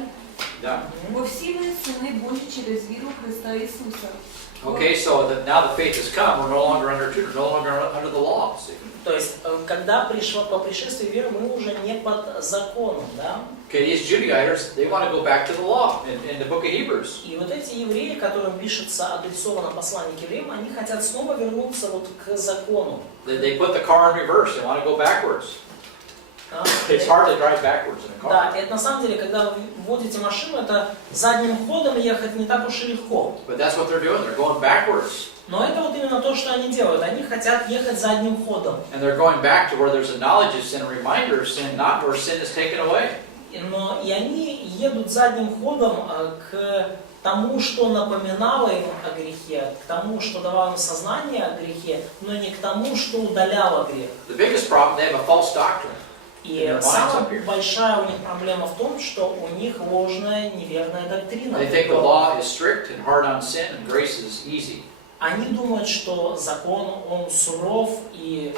Да. Бо всі ми сини Божі через віру Христа Ісуса. Okay, so now the faith has come, we're no longer under tutor, no longer under the law. See? То есть, когда по пришествии веры, мы уже не под законом, да? Okay, these Judaizers, they want to go back to the law in the book of Hebrews. И вот эти евреи, которым пишется адресовано послание к евреям, они хотят снова вернуться вот к закону. They put the car in reverse, they want to go backwards. It's hard to drive backwards in a car. Да, это на самом деле, когда вы водите машину, это задним ходом ехать не так уж и легко. But that's what they're doing, they're going backwards. Но это вот именно то, что они делают. Они хотят ехать задним ходом. And they're going back to where there's a knowledge of sin, a reminder of sin, not where sin is taken away. Но и они едут задним ходом к тому, что напоминало им о грехе, к тому, что давало им сознание о грехе, но не к тому, что удаляло грех. The biggest problem, they have a false doctrine. И самая большая у них проблема в том, что у них ложная, неверная доктрина. They think the law is strict and hard on sin, and grace is easy. Они думают, что закон, он суров и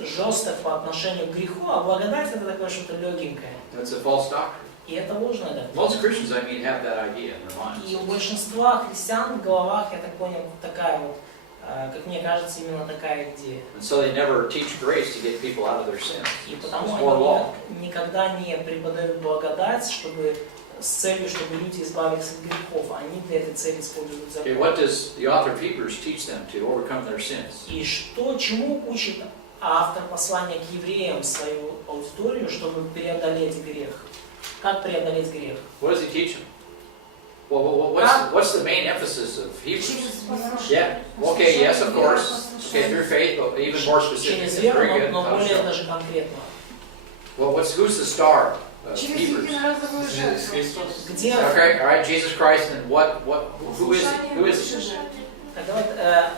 жесток по отношению к греху, а благодать это такое что-то легенькое. That's a false doctrine. И это ложная доктрина. Most Christians, I mean, have that idea in their minds. И у большинства христиан в головах, я так понял, такая вот, как мне кажется, именно такая идея. And so they never teach grace to get people out of their sins. И потому It's more law. они никогда не преподают благодать, чтобы с целью, чтобы люди избавились от грехов. Они для этой цели используют закон. Okay, what does the author of Hebrews teach them to overcome their sins? И чему учит автор послания к евреям свою аудиторию, чтобы преодолеть грех? Как преодолеть грех? What does he teach them? Well, what's the main emphasis of Hebrews? Yeah. Okay. Yes, of course. Okay, through faith, but even more specific. Через Very веру, good. но более даже конкретно. Well, who's the star Через Hebrews. единоразовую жертву. Где? Okay, all right, Jesus Christ, and who is he? Who is he?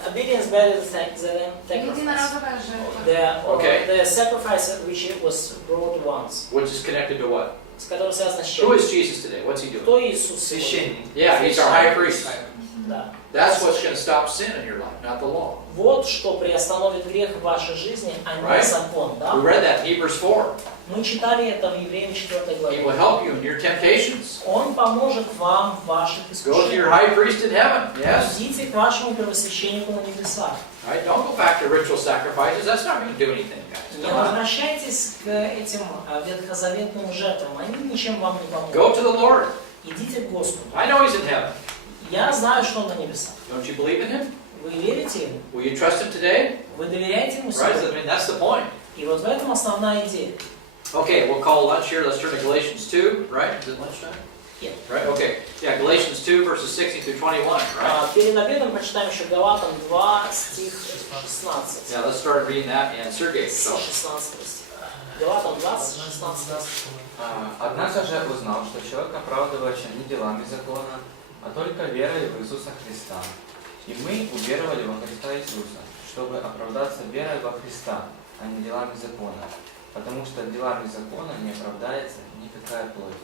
Obedience better than sacrifice. Единоразовая жертва. Okay. The sacrifice which was brought once. Which is connected to what? С которым связано с чем? Who is Jesus today? What's he doing? Кто Иисус? Священник. Yeah, he's our high priest. Да. That's what's going to stop sin in your life, not the law. Вот что приостановит грех в вашей жизни, а не Right. закон. Да? We read that in Hebrews 4. Мы читали это в Евреям 4 He главе. will help you in your temptations. Он поможет вам в ваших Go to your искушениях. high priest in heaven. Yes. Идите к вашему первосвященнику на небесах. All right, don't go back to ritual sacrifices. That's not going to do anything, guys. Не Don't. возвращайтесь к этим ветхозаветным жертвам, они ничем вам не Go помогут. to the Lord. Идите к Господу. I know he's in heaven. Я знаю, что Он на небесах. Don't you believe in him? Вы верите Ему? Will you trust him today? Вы доверяете Ему Right? I сегодня? mean, that's the point. И вот в этом основная идея. Okay, we'll call lunch here. Let's turn to Galatians 2, right? Is it lunchtime? Yeah. Right, okay. Yeah, Galatians 2, verses 16 through 21, right? Перед обедом прочитаем еще Галатам 2, стих 16. Yeah, let's start reading that, and Sergey. С So, 16 стиха. Галатам 20, 16. Однако же узнал, что человек оправдывается не делами закона, а только верой в Иисуса Христа. И мы уверовали во Христа Иисуса, чтобы оправдаться верой во Христа, а не делами закона. Потому что делами закона не оправдается никакая плоть.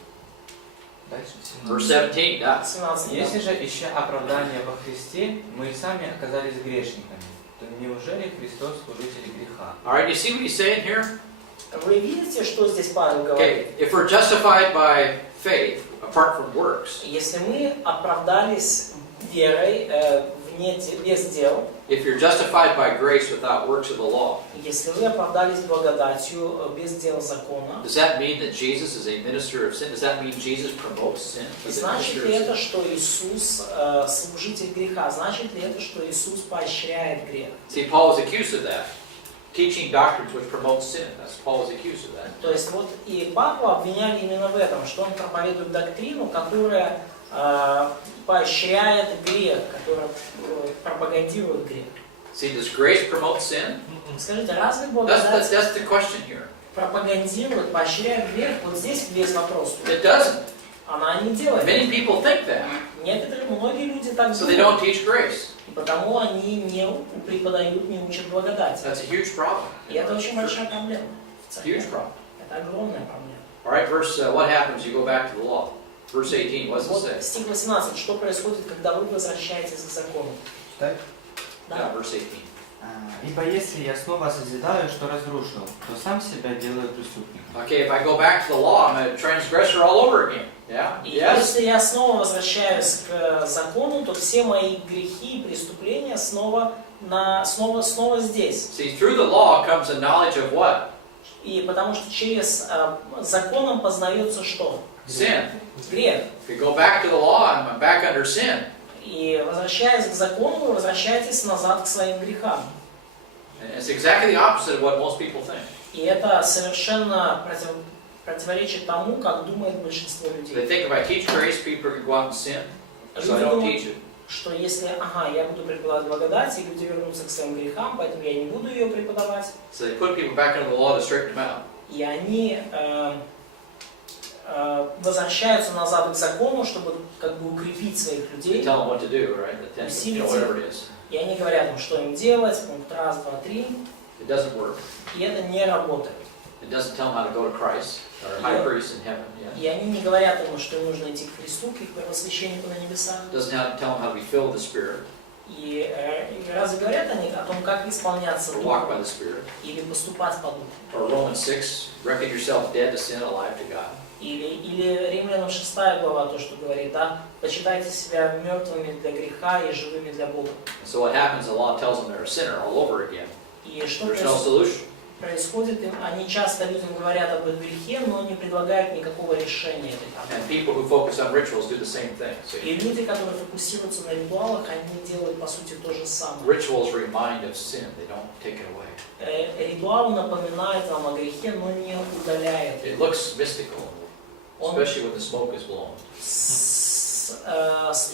Дальше. verse 17, yeah. 17. Если же, ища оправдание во Христе, мы и сами оказались грешниками, то неужели Христос служитель греха? All right, you see what he's saying here? Вы видите, что здесь Павел говорит? Okay, if we're justified by faith, apart from works, Если мы оправдались верой без дел, if you're justified by grace without works of the law, если вы оправдались благодатью без дел закона, does that mean that Jesus is a minister of sin? Does that mean Jesus promotes sin? Is it значит minister ли of sin? это, что Иисус служитель греха? Значит ли это, что Иисус поощряет грех? See, Paul was accused of that. Teaching doctrines which promote sin. That's Paul was accused of that. То есть вот и Павла обвиняли именно в этом, что он проповедует доктрину, которая поощряет грех, которая пропагандирует грех. See, does grace promote sin? Скажите, разве That's благодать the question here. пропагандирует, поощряет грех? Вот здесь весь вопрос. It doesn't. Она не делает. Many people think that, Многие люди так so they думают, don't teach grace. и потому они не преподают, не учат благодать. That's a huge problem. И это очень большая проблема. в церкви. Huge problem. Это огромная проблема. All right, what happens? You go back to the law. Verse 18. What's it Вот say? стих 18. Что происходит, когда вы возвращаетесь к закону? Так? Да. Yeah, verse 18. Ибо если я снова созидаю, что разрушил, то сам себя делаю преступником. Okay, if I go back to the law, I'm a transgressor all over again. Yeah? И Yes? если я снова возвращаюсь к закону, то все мои грехи и преступления снова здесь. See, through the law comes a knowledge of what? И потому что через законом познается что? Sin. Грех. If you go back to the law, I'm back under sin. И возвращаясь к закону, вы возвращаетесь назад к своим грехам. And it's exactly the opposite of what most people think. И это совершенно противоречит тому, как думает большинство They людей. think if I teach grace, people can go out and sin, so I Люди don't думают, teach it. что если, я буду преподавать благодать, и люди вернутся к своим грехам, поэтому я не буду ее преподавать. So they put people back under the law to straighten them out. И они возвращаются назад к закону, чтобы как бы укрепить своих They людей. tell them what to do, right? The 10, whatever it is. И они говорят им, что им делать, пункт 1, 2, 3. It doesn't work. И это не работает. It doesn't tell them how to go to Christ, or high priest in heaven. Yeah. И они не говорят ему, что им нужно идти к Христу, к их первосвященнику на небесах. It doesn't tell them how to be filled with the Spirit, И разве говорят они о том, как исполняться or walk by Духом the Spirit. или поступать по Духу? Or Romans 6, reckon yourself dead to sin, alive to God. Или Римлянам 6 глава, то, что говорит, да, почитайте себя мертвыми для греха и живыми для Бога. And so what happens, the law tells them they're a sinner all over again. И что There's no solution. происходит? Они часто людям говорят об их грехе, но не предлагают никакого решения этой проблемы. And people who focus on rituals do the same thing. И See, люди, которые фокусируются на ритуалах, они делают, по сути, то же самое. rituals remind of sin, they don't take it away. Ритуал напоминает вам о грехе, но не удаляет. It looks mystical, especially when the smoke is blown.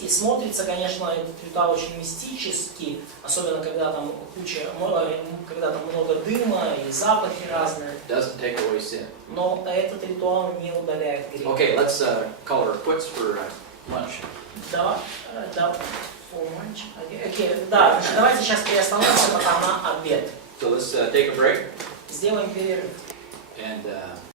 И смотрится, конечно, этот ритуал очень мистически, особенно когда там когда там много дыма и запахи разные. Doesn't take away sin. Но этот ритуал не удаляет грех. Okay, let's call her quits for lunch. Да, for lunch. Okay, да, значит, давайте сейчас приостановимся, пока на обед. So let's take a break Сделаем перерыв. and